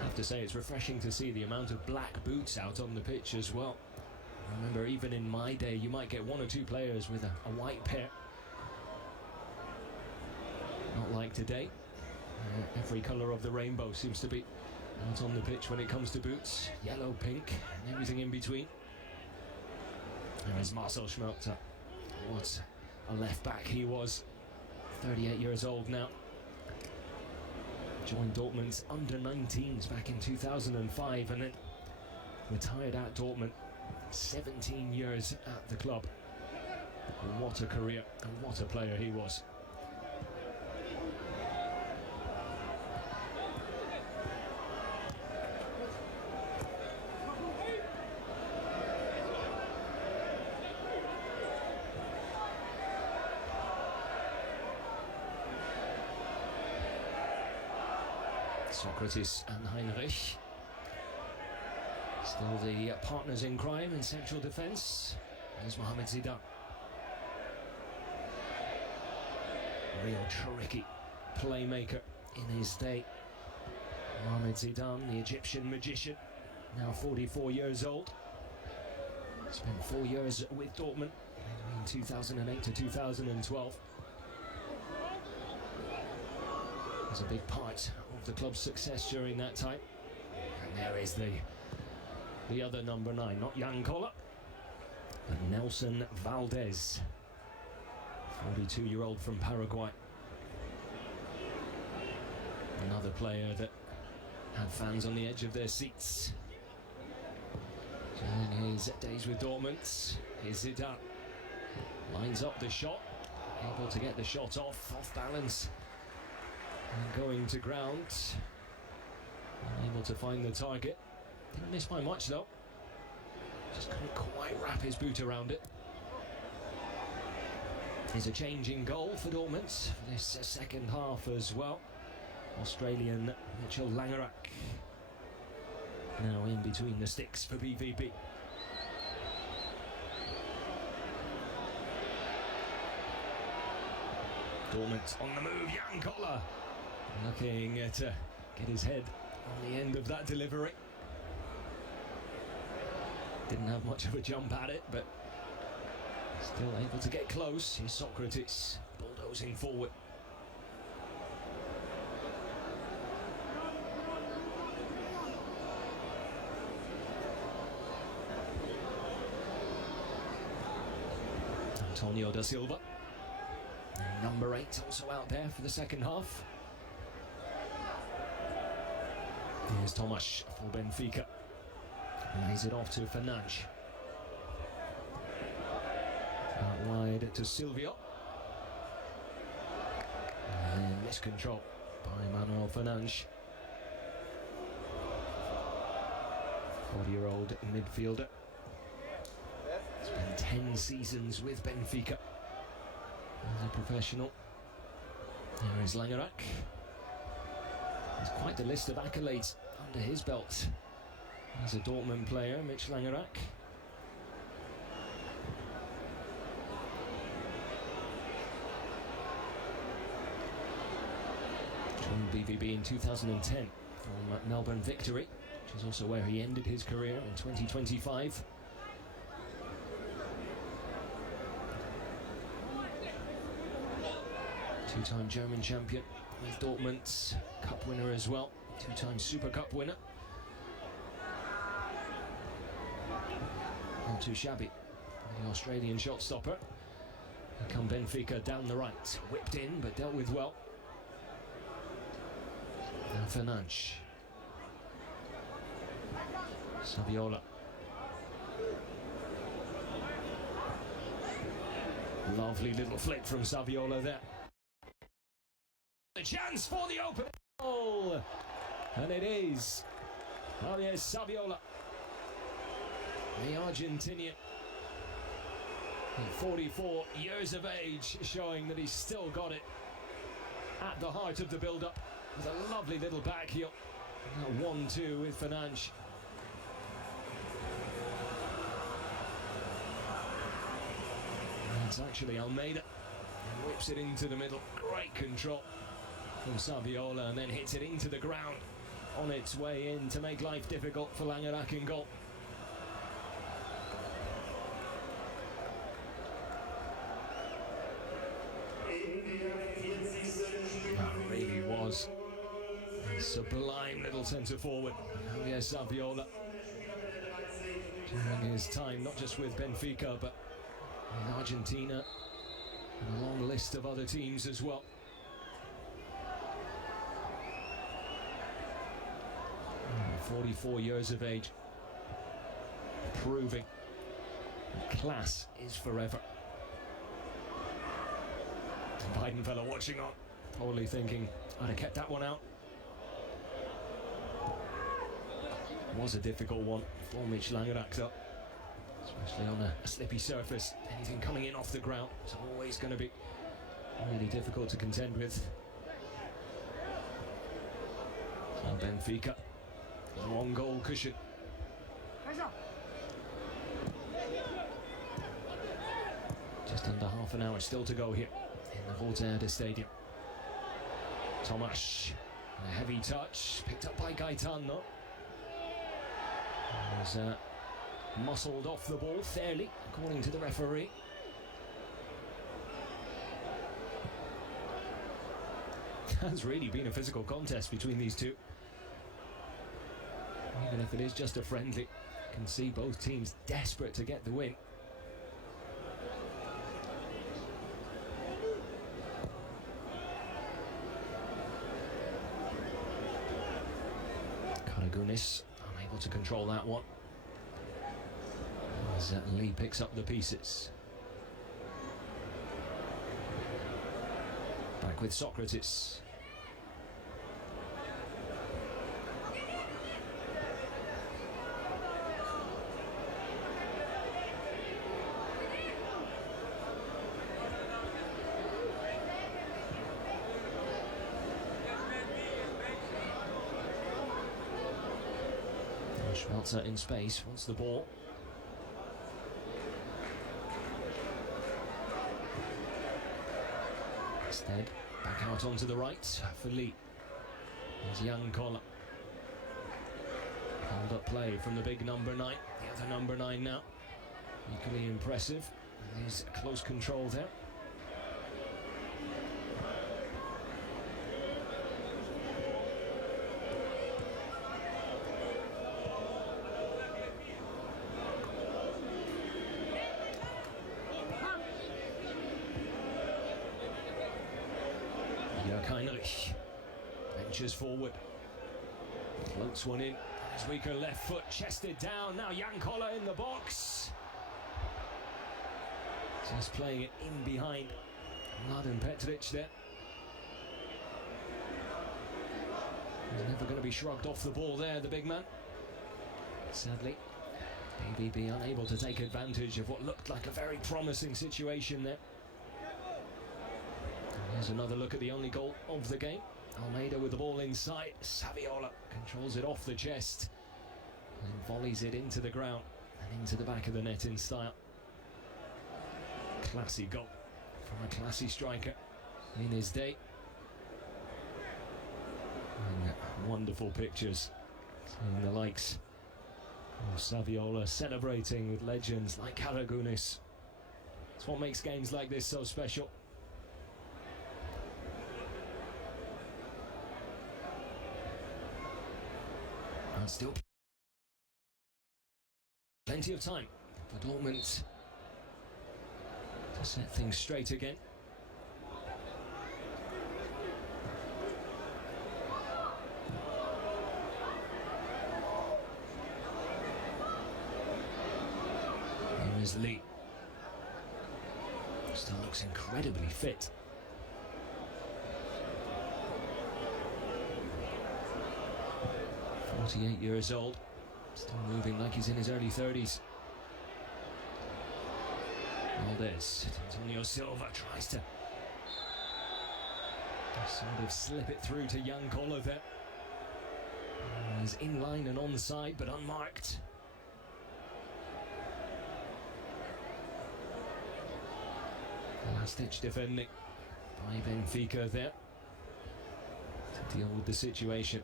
I have to say, it's refreshing to see the amount of black boots out on the pitch as well. I remember even in my day you might get 1 or 2 players with a white pair. Not like today. Every colour of the rainbow seems to be out on the pitch when it comes to boots. Yellow, pink, and everything in between. There's Marcel Schmelzer. What a left back he was. 38 years old now. Joined Dortmund's under-19s back in 2005 and then retired at Dortmund. 17 years at the club. What a career and what a player he was. Socrates and Heinrich, still the partners in crime in central defence. There's Mohamed Zidane. Real tricky playmaker in his day. Mohamed Zidane, the Egyptian magician, now 44 years old. Spent 4 years with Dortmund between 2008 to 2012. Was a big part of the club's success during that time. And there is the other number 9, not Jan Koller, but Nelson Valdez, 42-year-old from Paraguay. Another player that had fans on the edge of their seats during his days with Dortmund. Here's Zidane. Lines up the shot, able to get the shot off balance. And going to ground, unable to find the target. Didn't miss by much though. Just couldn't quite wrap his boot around it. There's a change in goal for Dortmund for this second half as well. Australian Mitchell Langerak now in between the sticks for BVB. Dortmund on the move, Jan Koller looking to get his head on the end of that delivery. Didn't have much of a jump at it, but still able to get close. Here's Socrates bulldozing forward. Antonio da Silva, number 8, also out there for the second half. Here's Tomas for Benfica. Lays it off to Fernandes. Out wide to Silvio. And then miscontrol by Manuel Fernandes. 40-year-old midfielder. Spent 10 seasons with Benfica as a professional. There is Langerak. There's quite the list of accolades under his belt as a Dortmund player, Mitch Langerak. Joined BVB in 2010 from Melbourne Victory, which is also where he ended his career in 2025. Two-time German champion with Dortmund, cup winner as well, two-time Super Cup winner. Not too shabby, the Australian shot stopper. Here come Benfica down the right, whipped in but dealt with well. Now Fernandes. Saviola. Lovely little flick from Saviola there. The chance for the open goal, and it is Javier Saviola, the Argentinian, 44 years of age, showing that he's still got it at the heart of the build-up with a lovely little back heel. 1-2 with Fernandes. It's actually Almeida, he whips it into the middle. Great control from Saviola, and then hits it into the ground on its way in to make life difficult for Langerak in goal. That really was a sublime little centre forward, Javier Saviola, during his time not just with Benfica but in Argentina and a long list of other teams as well. Mm, 44 years of age, proving that class is forever. Biden fella watching on, probably thinking, I'd have kept that one out. It was a difficult one for Mitch Langerak though, especially on a slippy surface. Anything coming in off the ground is always going to be really difficult to contend with. So Benfica, one goal cushion. Just under half an hour still to go here in the Rote Erde Stadium. Tomas, a heavy touch, picked up by Gaetano. Was muscled off the ball fairly, according to the referee. Has really been a physical contest between these two. Even if it is just a friendly, you can see both teams desperate to get the win. Karagunis unable to control that one. As Lee picks up the pieces. Back with Socrates. Schmelzer in space, wants the ball. Instead, back out onto the right for Lee. There's young Collar. Hold up play from the big number 9. The other number 9 now. Equally impressive. There's close control there. Heinrich benches forward, floats one in, His weaker left foot chested down. Now Jankola in the box. Just playing it in behind Mladen Petric there. He's never going to be shrugged off the ball there, the big man. Sadly, BVB unable to take advantage of what looked like a very promising situation there. And here's another look at the only goal of the game. Almeida with the ball inside. Saviola controls it off the chest and volleys it into the ground and into the back of the net in style. Classy goal from a classy striker in his day. And wonderful pictures seeing the likes of Saviola celebrating with legends like Karagounis. It's what makes games like this so special. And still plenty of time for Dortmund to set things straight again. Here is Lee. Still looks incredibly fit. "48 years old, still moving like he's in his early 30s. Valdez, Antonio Silva tries to sort of slip it through to Jankola there. He's in line and onside, but unmarked. Last-ditch defending by Benfica there to deal with the situation.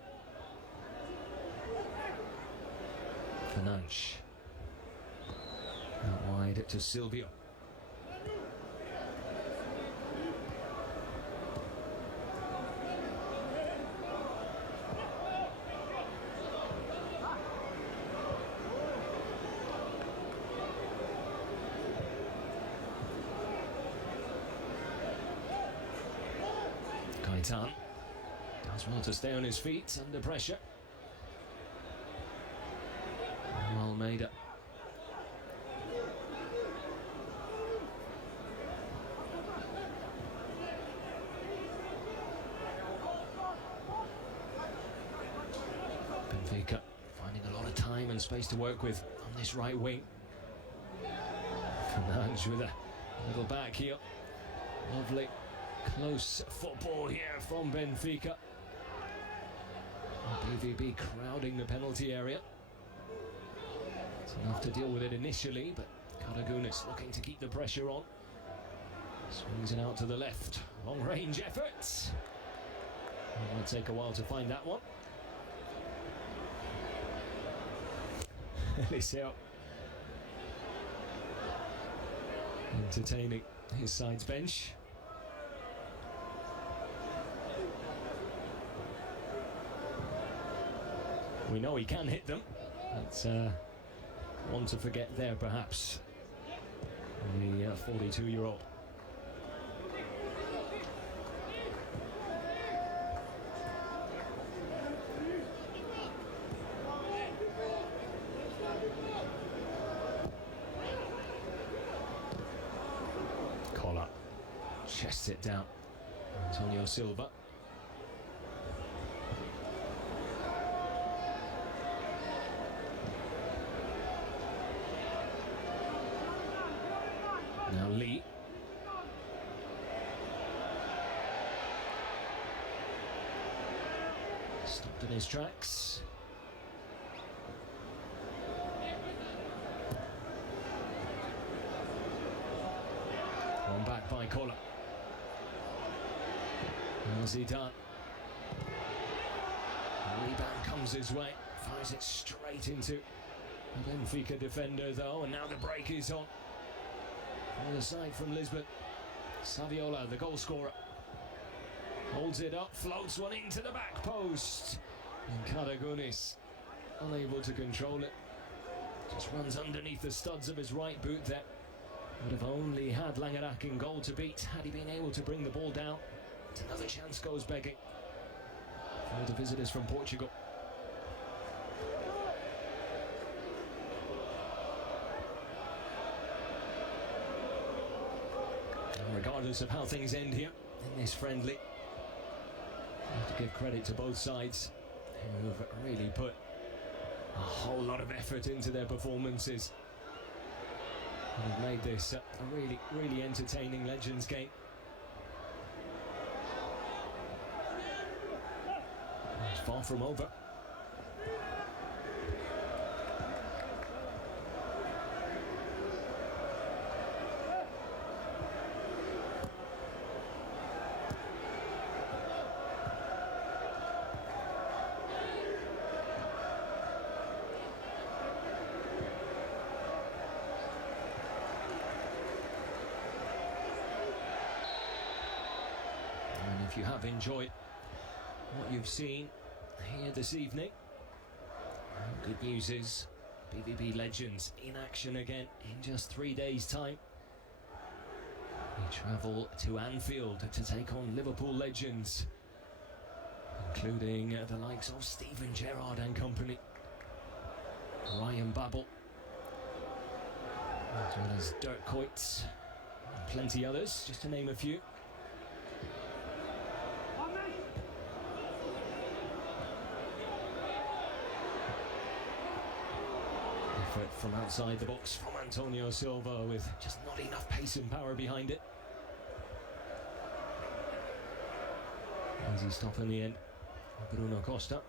Fernandes out wide to Silvio. Kaitan does well to stay on his feet under pressure. Almeida. Benfica finding a lot of time and space to work with on this right wing. Fernandes with a little back heel. Lovely close football here from Benfica. BVB crowding the penalty area. It's enough to deal with it initially, but Karagounis looking to keep the pressure on. Swings it out to the left. Long range efforts. It will take a while to find that one. Eliseo entertaining his side's bench. We know he can hit them. That's one to forget there, perhaps. The 42-year-old. Collar chests it down. Antonio Silva. Now Lee. Stopped in his tracks. One back by Kola. Now Zidane. The rebound comes his way. Fires it straight into the Benfica defender though, and now the break is on. On the side from Lisbon, Saviola, the goal scorer, holds it up, floats one into the back post, and Karagounis unable to control it. Just runs underneath the studs of his right boot there. Would have only had Langerak in goal to beat had he been able to bring the ball down. But another chance goes begging for the visitors from Portugal. regardless of how things end here in this friendly. I have to give credit to both sides who have really put a whole lot of effort into their performances and have made this a really, really entertaining Legends game. It's far from over. If you have enjoyed what you've seen here this evening, good news is BVB Legends in action again in just 3 days' time. We travel to Anfield to take on Liverpool Legends, including the likes of Steven Gerrard and company, Ryan Babel, as well as Dirk Kuyt, and plenty others, just to name a few. From outside the box from Antonio Silva with just not enough pace and power behind it. Easy stop in the end. Bruno Costa.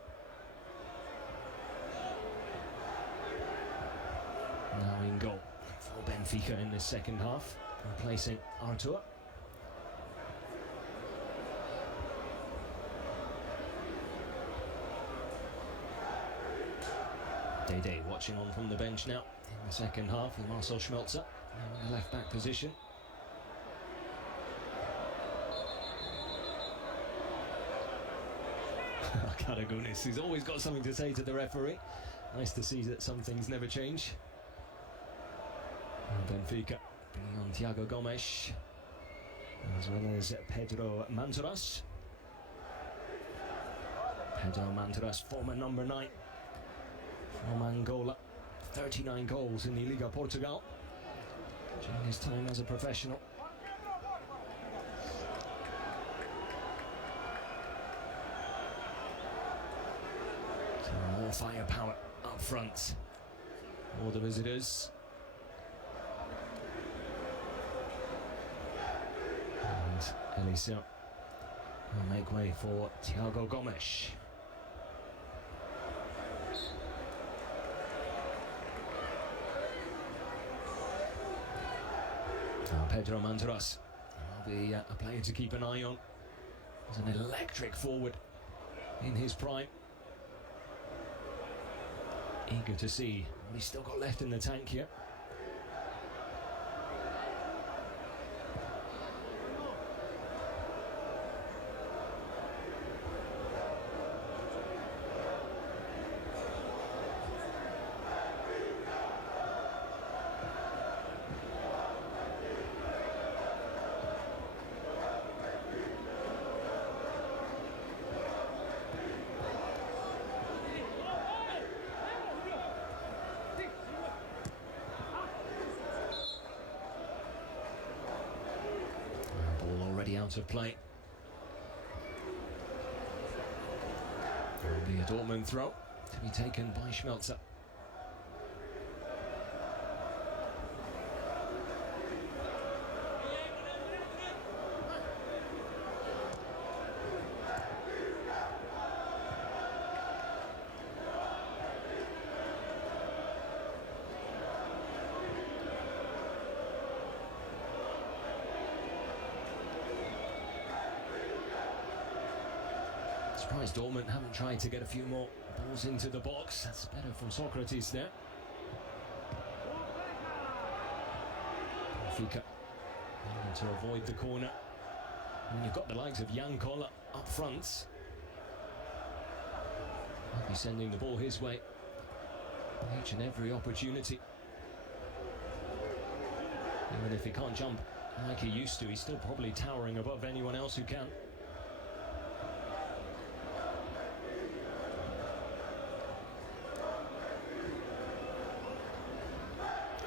Now in goal for Benfica in the second half, replacing Artur. Day watching on from the bench now in the second half with Marcel Schmelzer in the left back position. Karagunis, who's always got something to say to the referee. Nice to see that some things never change. And Benfica bringing on Thiago Gomes as well as Pedro Manturas. Pedro Manturas, former number 9. From Angola, 39 goals in the Liga Portugal during his time as a professional. So more firepower up front for the visitors. And Elisa will make way for Thiago Gomes. Pedro Manturas will be a player to keep an eye on. He's an electric forward in his prime. Eager to see what he's still got left in the tank here. Out of play. There will be a Dortmund throw to be taken by Schmelzer. Surprised Dortmund haven't tried to get a few more balls into the box. That's better from Socrates there. Benfica to avoid the corner. And you've got the likes of Jan Koller up front. Might be sending the ball his way each and every opportunity. Even if he can't jump like he used to, he's still probably towering above anyone else who can.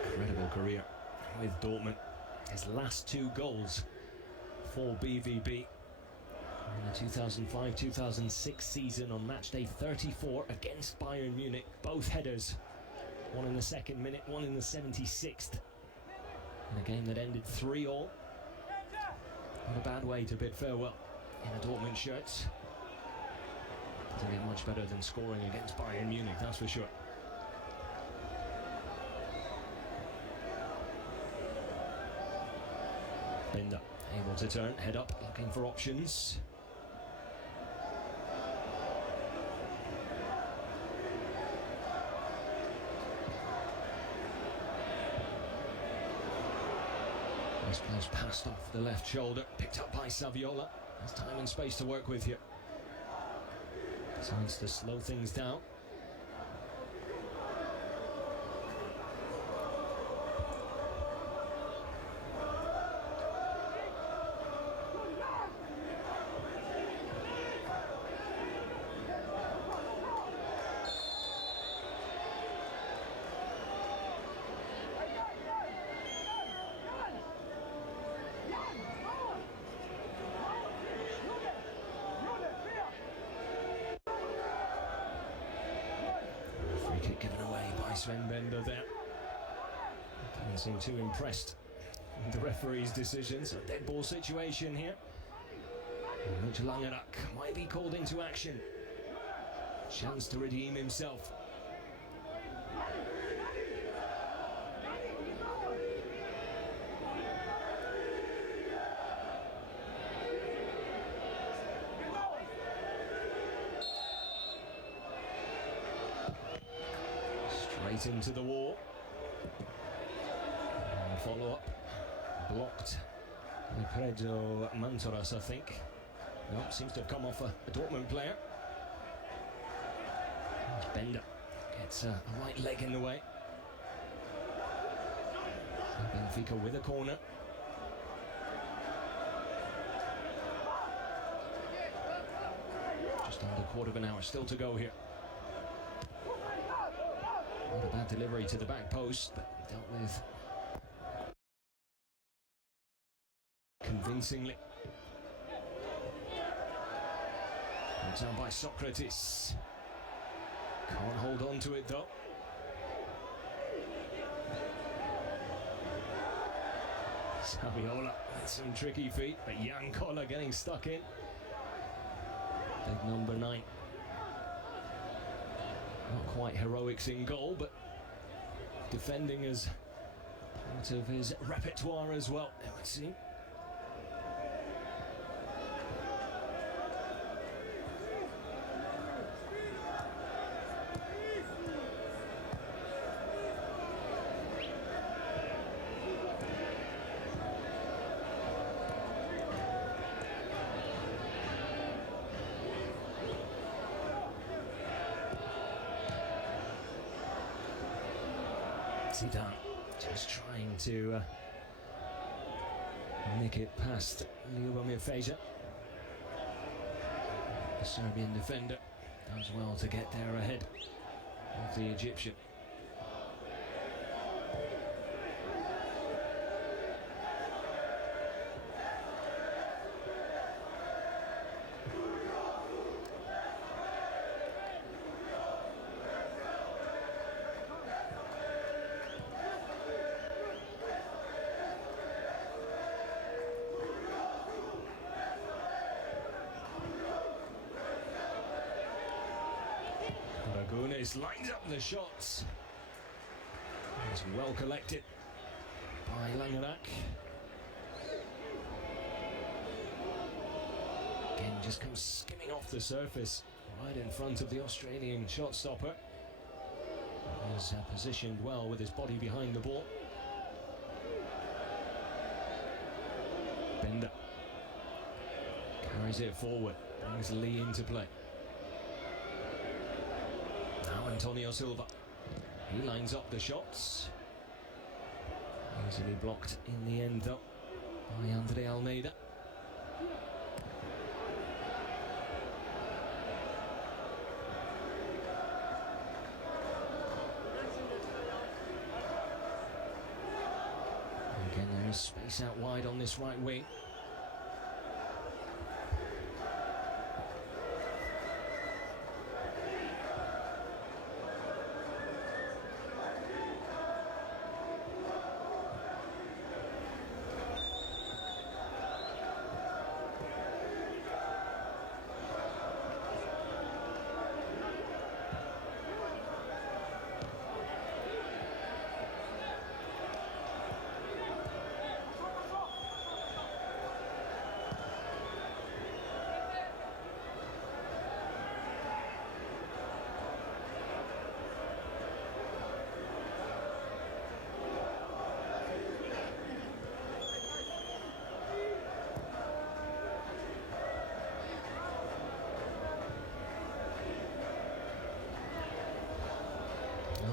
Incredible career with Dortmund. His last 2 goals for BVB in the 2005-2006 season on match day 34 against Bayern Munich. Both headers, one in the second minute, one in the 76th, in a game that ended 3-all. Not a bad way to bid farewell in a Dortmund shirt. Doesn't get much better than scoring against Bayern Munich, that's for sure. Binder able to turn, head up, looking for options. This play's passed off the left shoulder, picked up by Saviola. Has time and space to work with here. Decides to slow things down. Given away by Sven Bender there. Doesn't seem too impressed with the referee's decision. So dead ball situation here. Rote Langerak might be called into action. Chance to redeem himself. Straight into the wall. And follow up. Blocked. Alfredo Mantoras, I think. No, seems to have come off a Dortmund player. Bender gets a right leg in the way. Benfica with a corner. Just under a quarter of an hour still to go here. Not a bad delivery to the back post, but dealt with convincingly. Knocked down by Socrates. Can't hold on to it though. Saviola with some tricky feet, but Jan Koller getting stuck in. Big number 9. Not quite heroics in goal, but defending is part of his repertoire as well, it would seem. Zidane just trying to nick it past Ljubomir Fejsa. The Serbian defender does well to get there ahead of the Egyptian. Lines up the shots. It's well collected by Langerak. Again, just comes skimming off the surface right in front of the Australian shot stopper. Is positioned well with his body behind the ball. Bender carries it forward, brings Lee into play. Antonio Silva, he lines up the shots. Easily blocked in the end though by Andre Almeida. Again, there is space out wide on this right wing.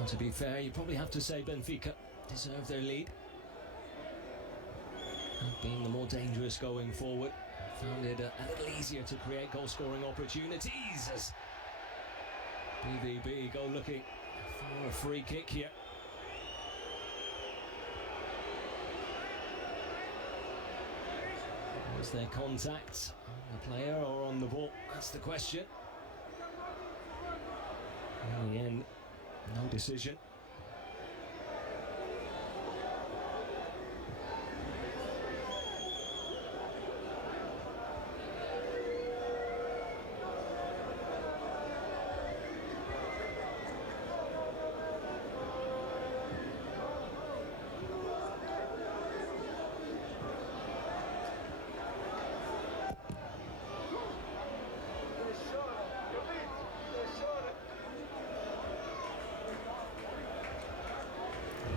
Well, to be fair, you probably have to say Benfica deserve their lead. Being the more dangerous going forward, found it a little easier to create goal-scoring opportunities as BVB go looking for a free kick here. Was there contact on the player or on the ball? That's the question. In the end, no decision.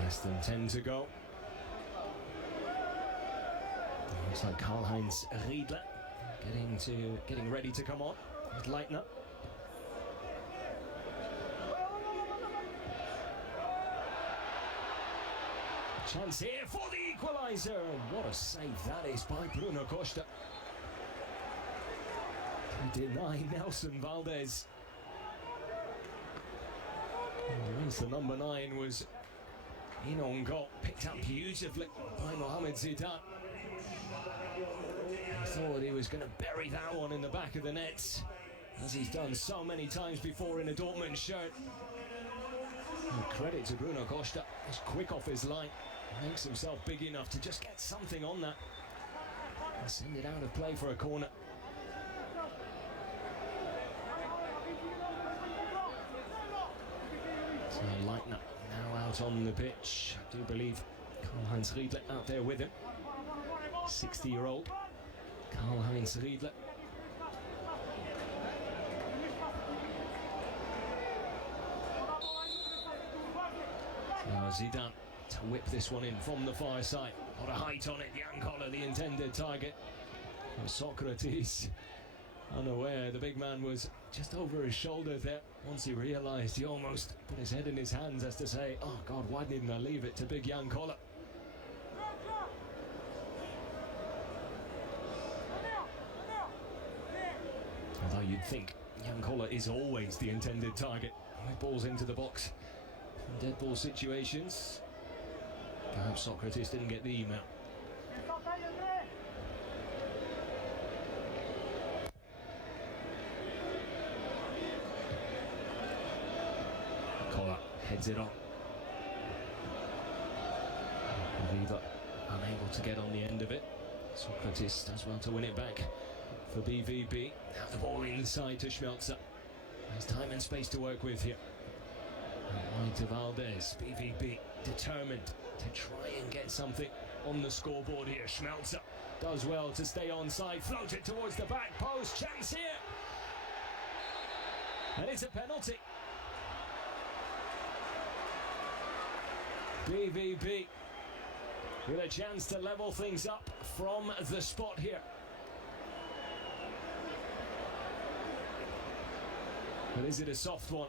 Less than 10 to go. Looks like Karl-Heinz Riedle getting ready to come on with Leitner. Chance here for the equaliser. What a save that is by Bruno Costa. To deny Nelson Valdez. Once the number 9 was in on goal, picked up beautifully by Mohamed Zidane. I thought he was going to bury that one in the back of the net, as he's done so many times before in a Dortmund shirt. And credit to Bruno Costa, he's quick off his line, makes himself big enough to just get something on that and send it out of play for a corner. So Leitner now out on the pitch. I do believe Karl-Heinz Riedle out there with him. 60-year-old Karl-Heinz Riedle. Zidane to whip this one in from the far side. What a height on it. Jan Koller, the intended target. And Socrates, unaware, the big man was just over his shoulder there. Once he realised, he almost put his head in his hands as to say, oh God, why didn't I leave it to big Jan Koller? Although you'd think Jan Koller is always the intended target with balls into the box. In dead ball situations, perhaps Socrates didn't get the email. Koller heads it on. Viva unable to get on the end of it. Socrates does well to win it back for BVB. Now the ball inside to Schmelzer. There's time and space to work with here. Wide to Valdez. BVB determined to try and get something on the scoreboard here. Schmelzer does well to stay onside. Floated towards the back post. Chance here. And it's a penalty. BVB with a chance to level things up from the spot here. But is it a soft one?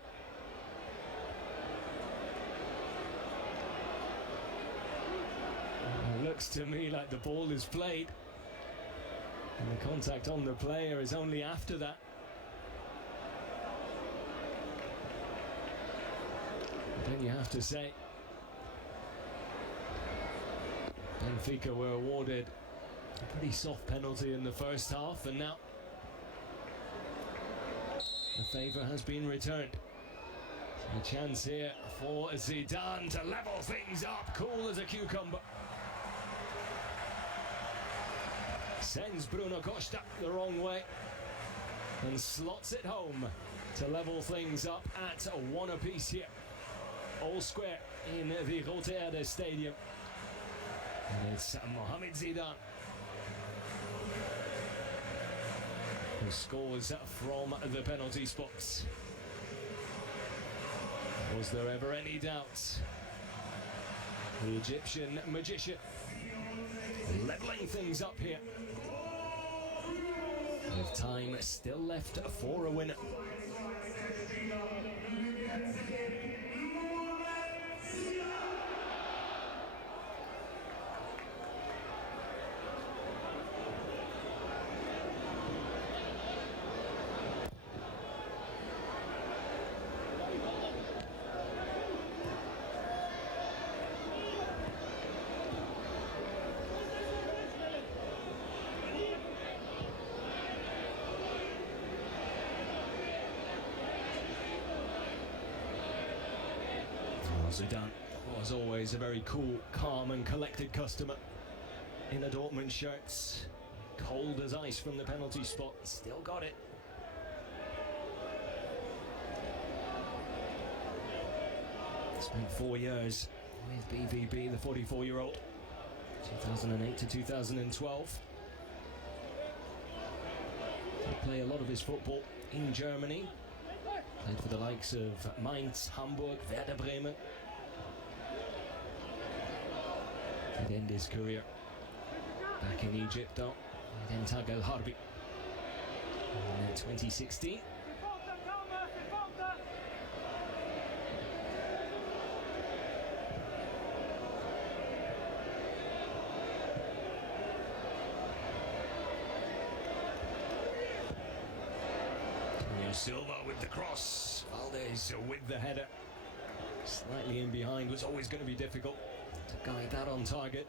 It looks to me like the ball is played. And the contact on the player is only after that. But then you have to say, Benfica were awarded a pretty soft penalty in the first half, and now the favour has been returned. A chance here for Zidane to level things up, cool as a cucumber. Sends Bruno Costa the wrong way and slots it home to level things up at 1 apiece here. All square in the Rote Erde Stadium. And it's Mohamed Zidane who scores from the penalty spots. Was there ever any doubt? The Egyptian magician levelling things up here. With time still left for a winner. Zidane was always a very cool, calm and collected customer in a Dortmund shirt. Cold as ice from the penalty spot, still got it. Spent 4 years with BVB, the 44-year-old, 2008 to 2012. He played a lot of his football in Germany. Played for the likes of Mainz, Hamburg, Werder Bremen. He'd end his career back in Egypt though, with Intag El Harbi in 2016. Silva with the cross, Valdez with the header. Slightly in behind, was always going to be difficult to guide that on target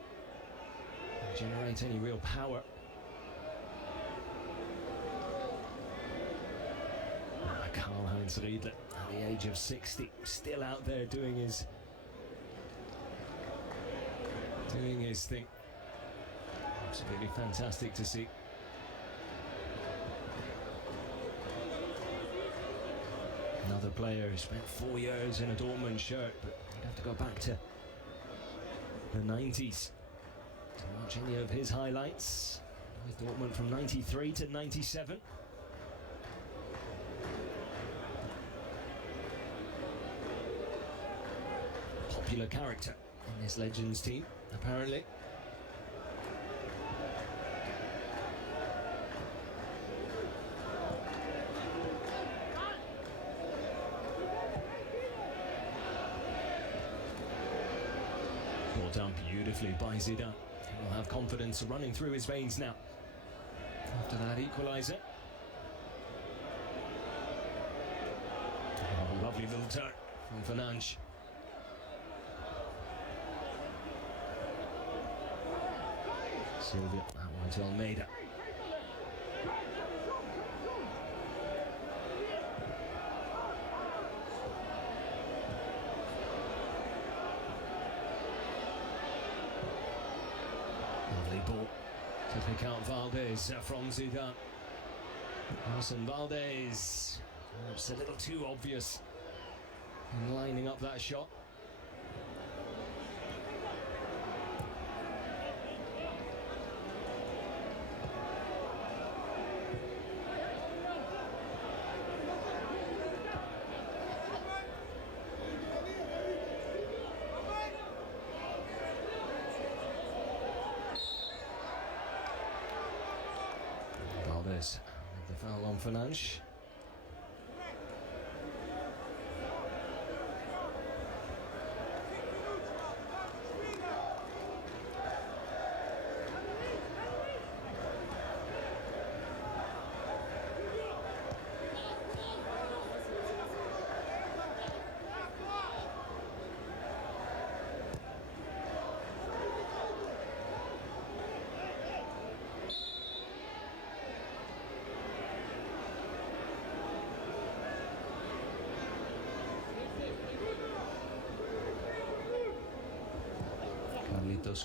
and generate any real power. Karl-Heinz Riedle, at the age of 60, still out there doing his thing. Absolutely fantastic to see. Another player who spent 4 years in a Dortmund shirt, but you'd have to go back to the 90s to watch any of his highlights. With Dortmund from 93 to 97. Popular character in this Legends team, apparently. Done beautifully by Zidane. He will have confidence running through his veins now after that equaliser. Oh, lovely little turn from Fernandes. Silva, that one to Almeida. Ball to pick out Valdez from Zidane. Arsen Valdez, perhaps a little too obvious in lining up that shot. The foul on Fernandes.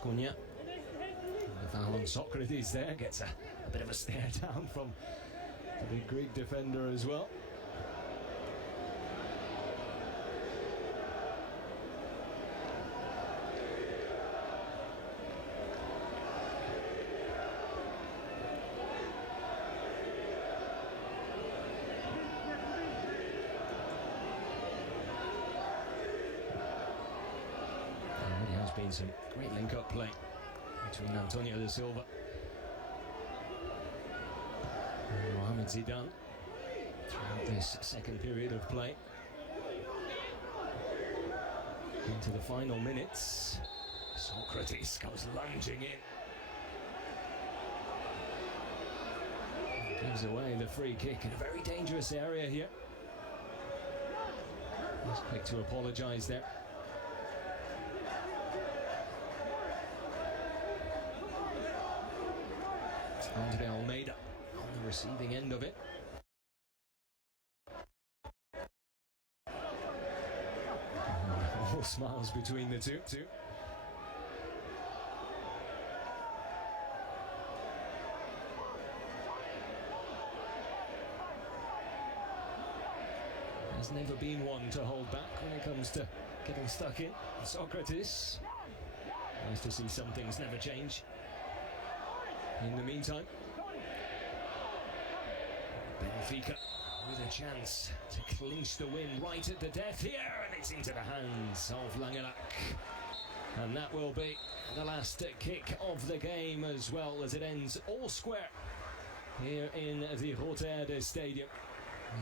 Cunha. The foul on Socrates there gets a bit of a stare down from the big Greek defender as well. Been some great link-up play between Antonio da Silva and Mohamed Zidane throughout this second period of play. Into the final minutes, Socrates comes lunging in. Gives away the free kick in a very dangerous area here. He's quick to apologise there. Andre Almeida on the receiving end of it. smiles between the two. There's never been one to hold back when it comes to getting stuck in. Socrates. Nice to see some things never change. In the meantime, Benfica with a chance to clinch the win right at the death here, and it's into the hands of Langelak. And that will be the last kick of the game, as well as it ends all square here in the Rote Erde Stadium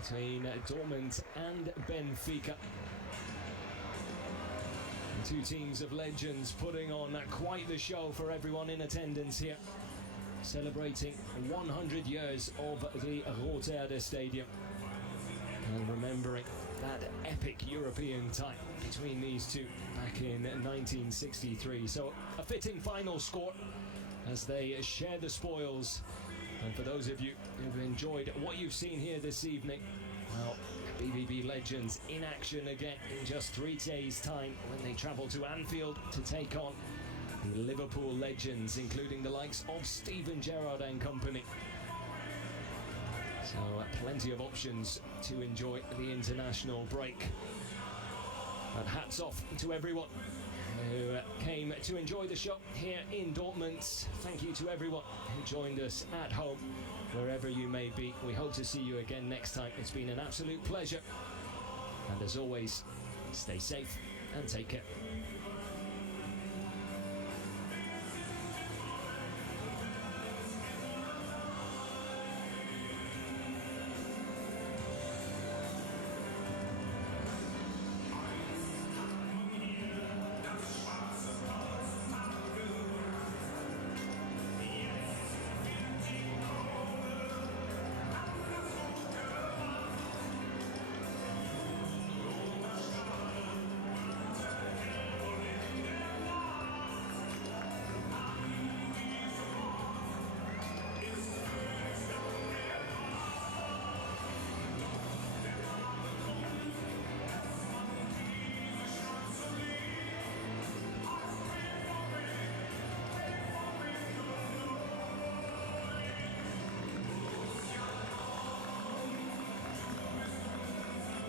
between Dortmund and Benfica. Two teams of legends putting on quite the show for everyone in attendance here, celebrating 100 years of the Rote Erde Stadium and remembering that epic European tie between these two back in 1963. So a fitting final score as they share the spoils. And for those of you who've enjoyed what you've seen here this evening, well, BBB legends in action again in just 3 days' time when they travel to Anfield to take on the Liverpool legends, including the likes of Steven Gerrard and company. So plenty of options to enjoy the international break. And hats off to everyone who came to enjoy the show here in Dortmund. Thank you to everyone who joined us at home, wherever you may be. We hope to see you again next time. It's been an absolute pleasure. And as always, stay safe and take care.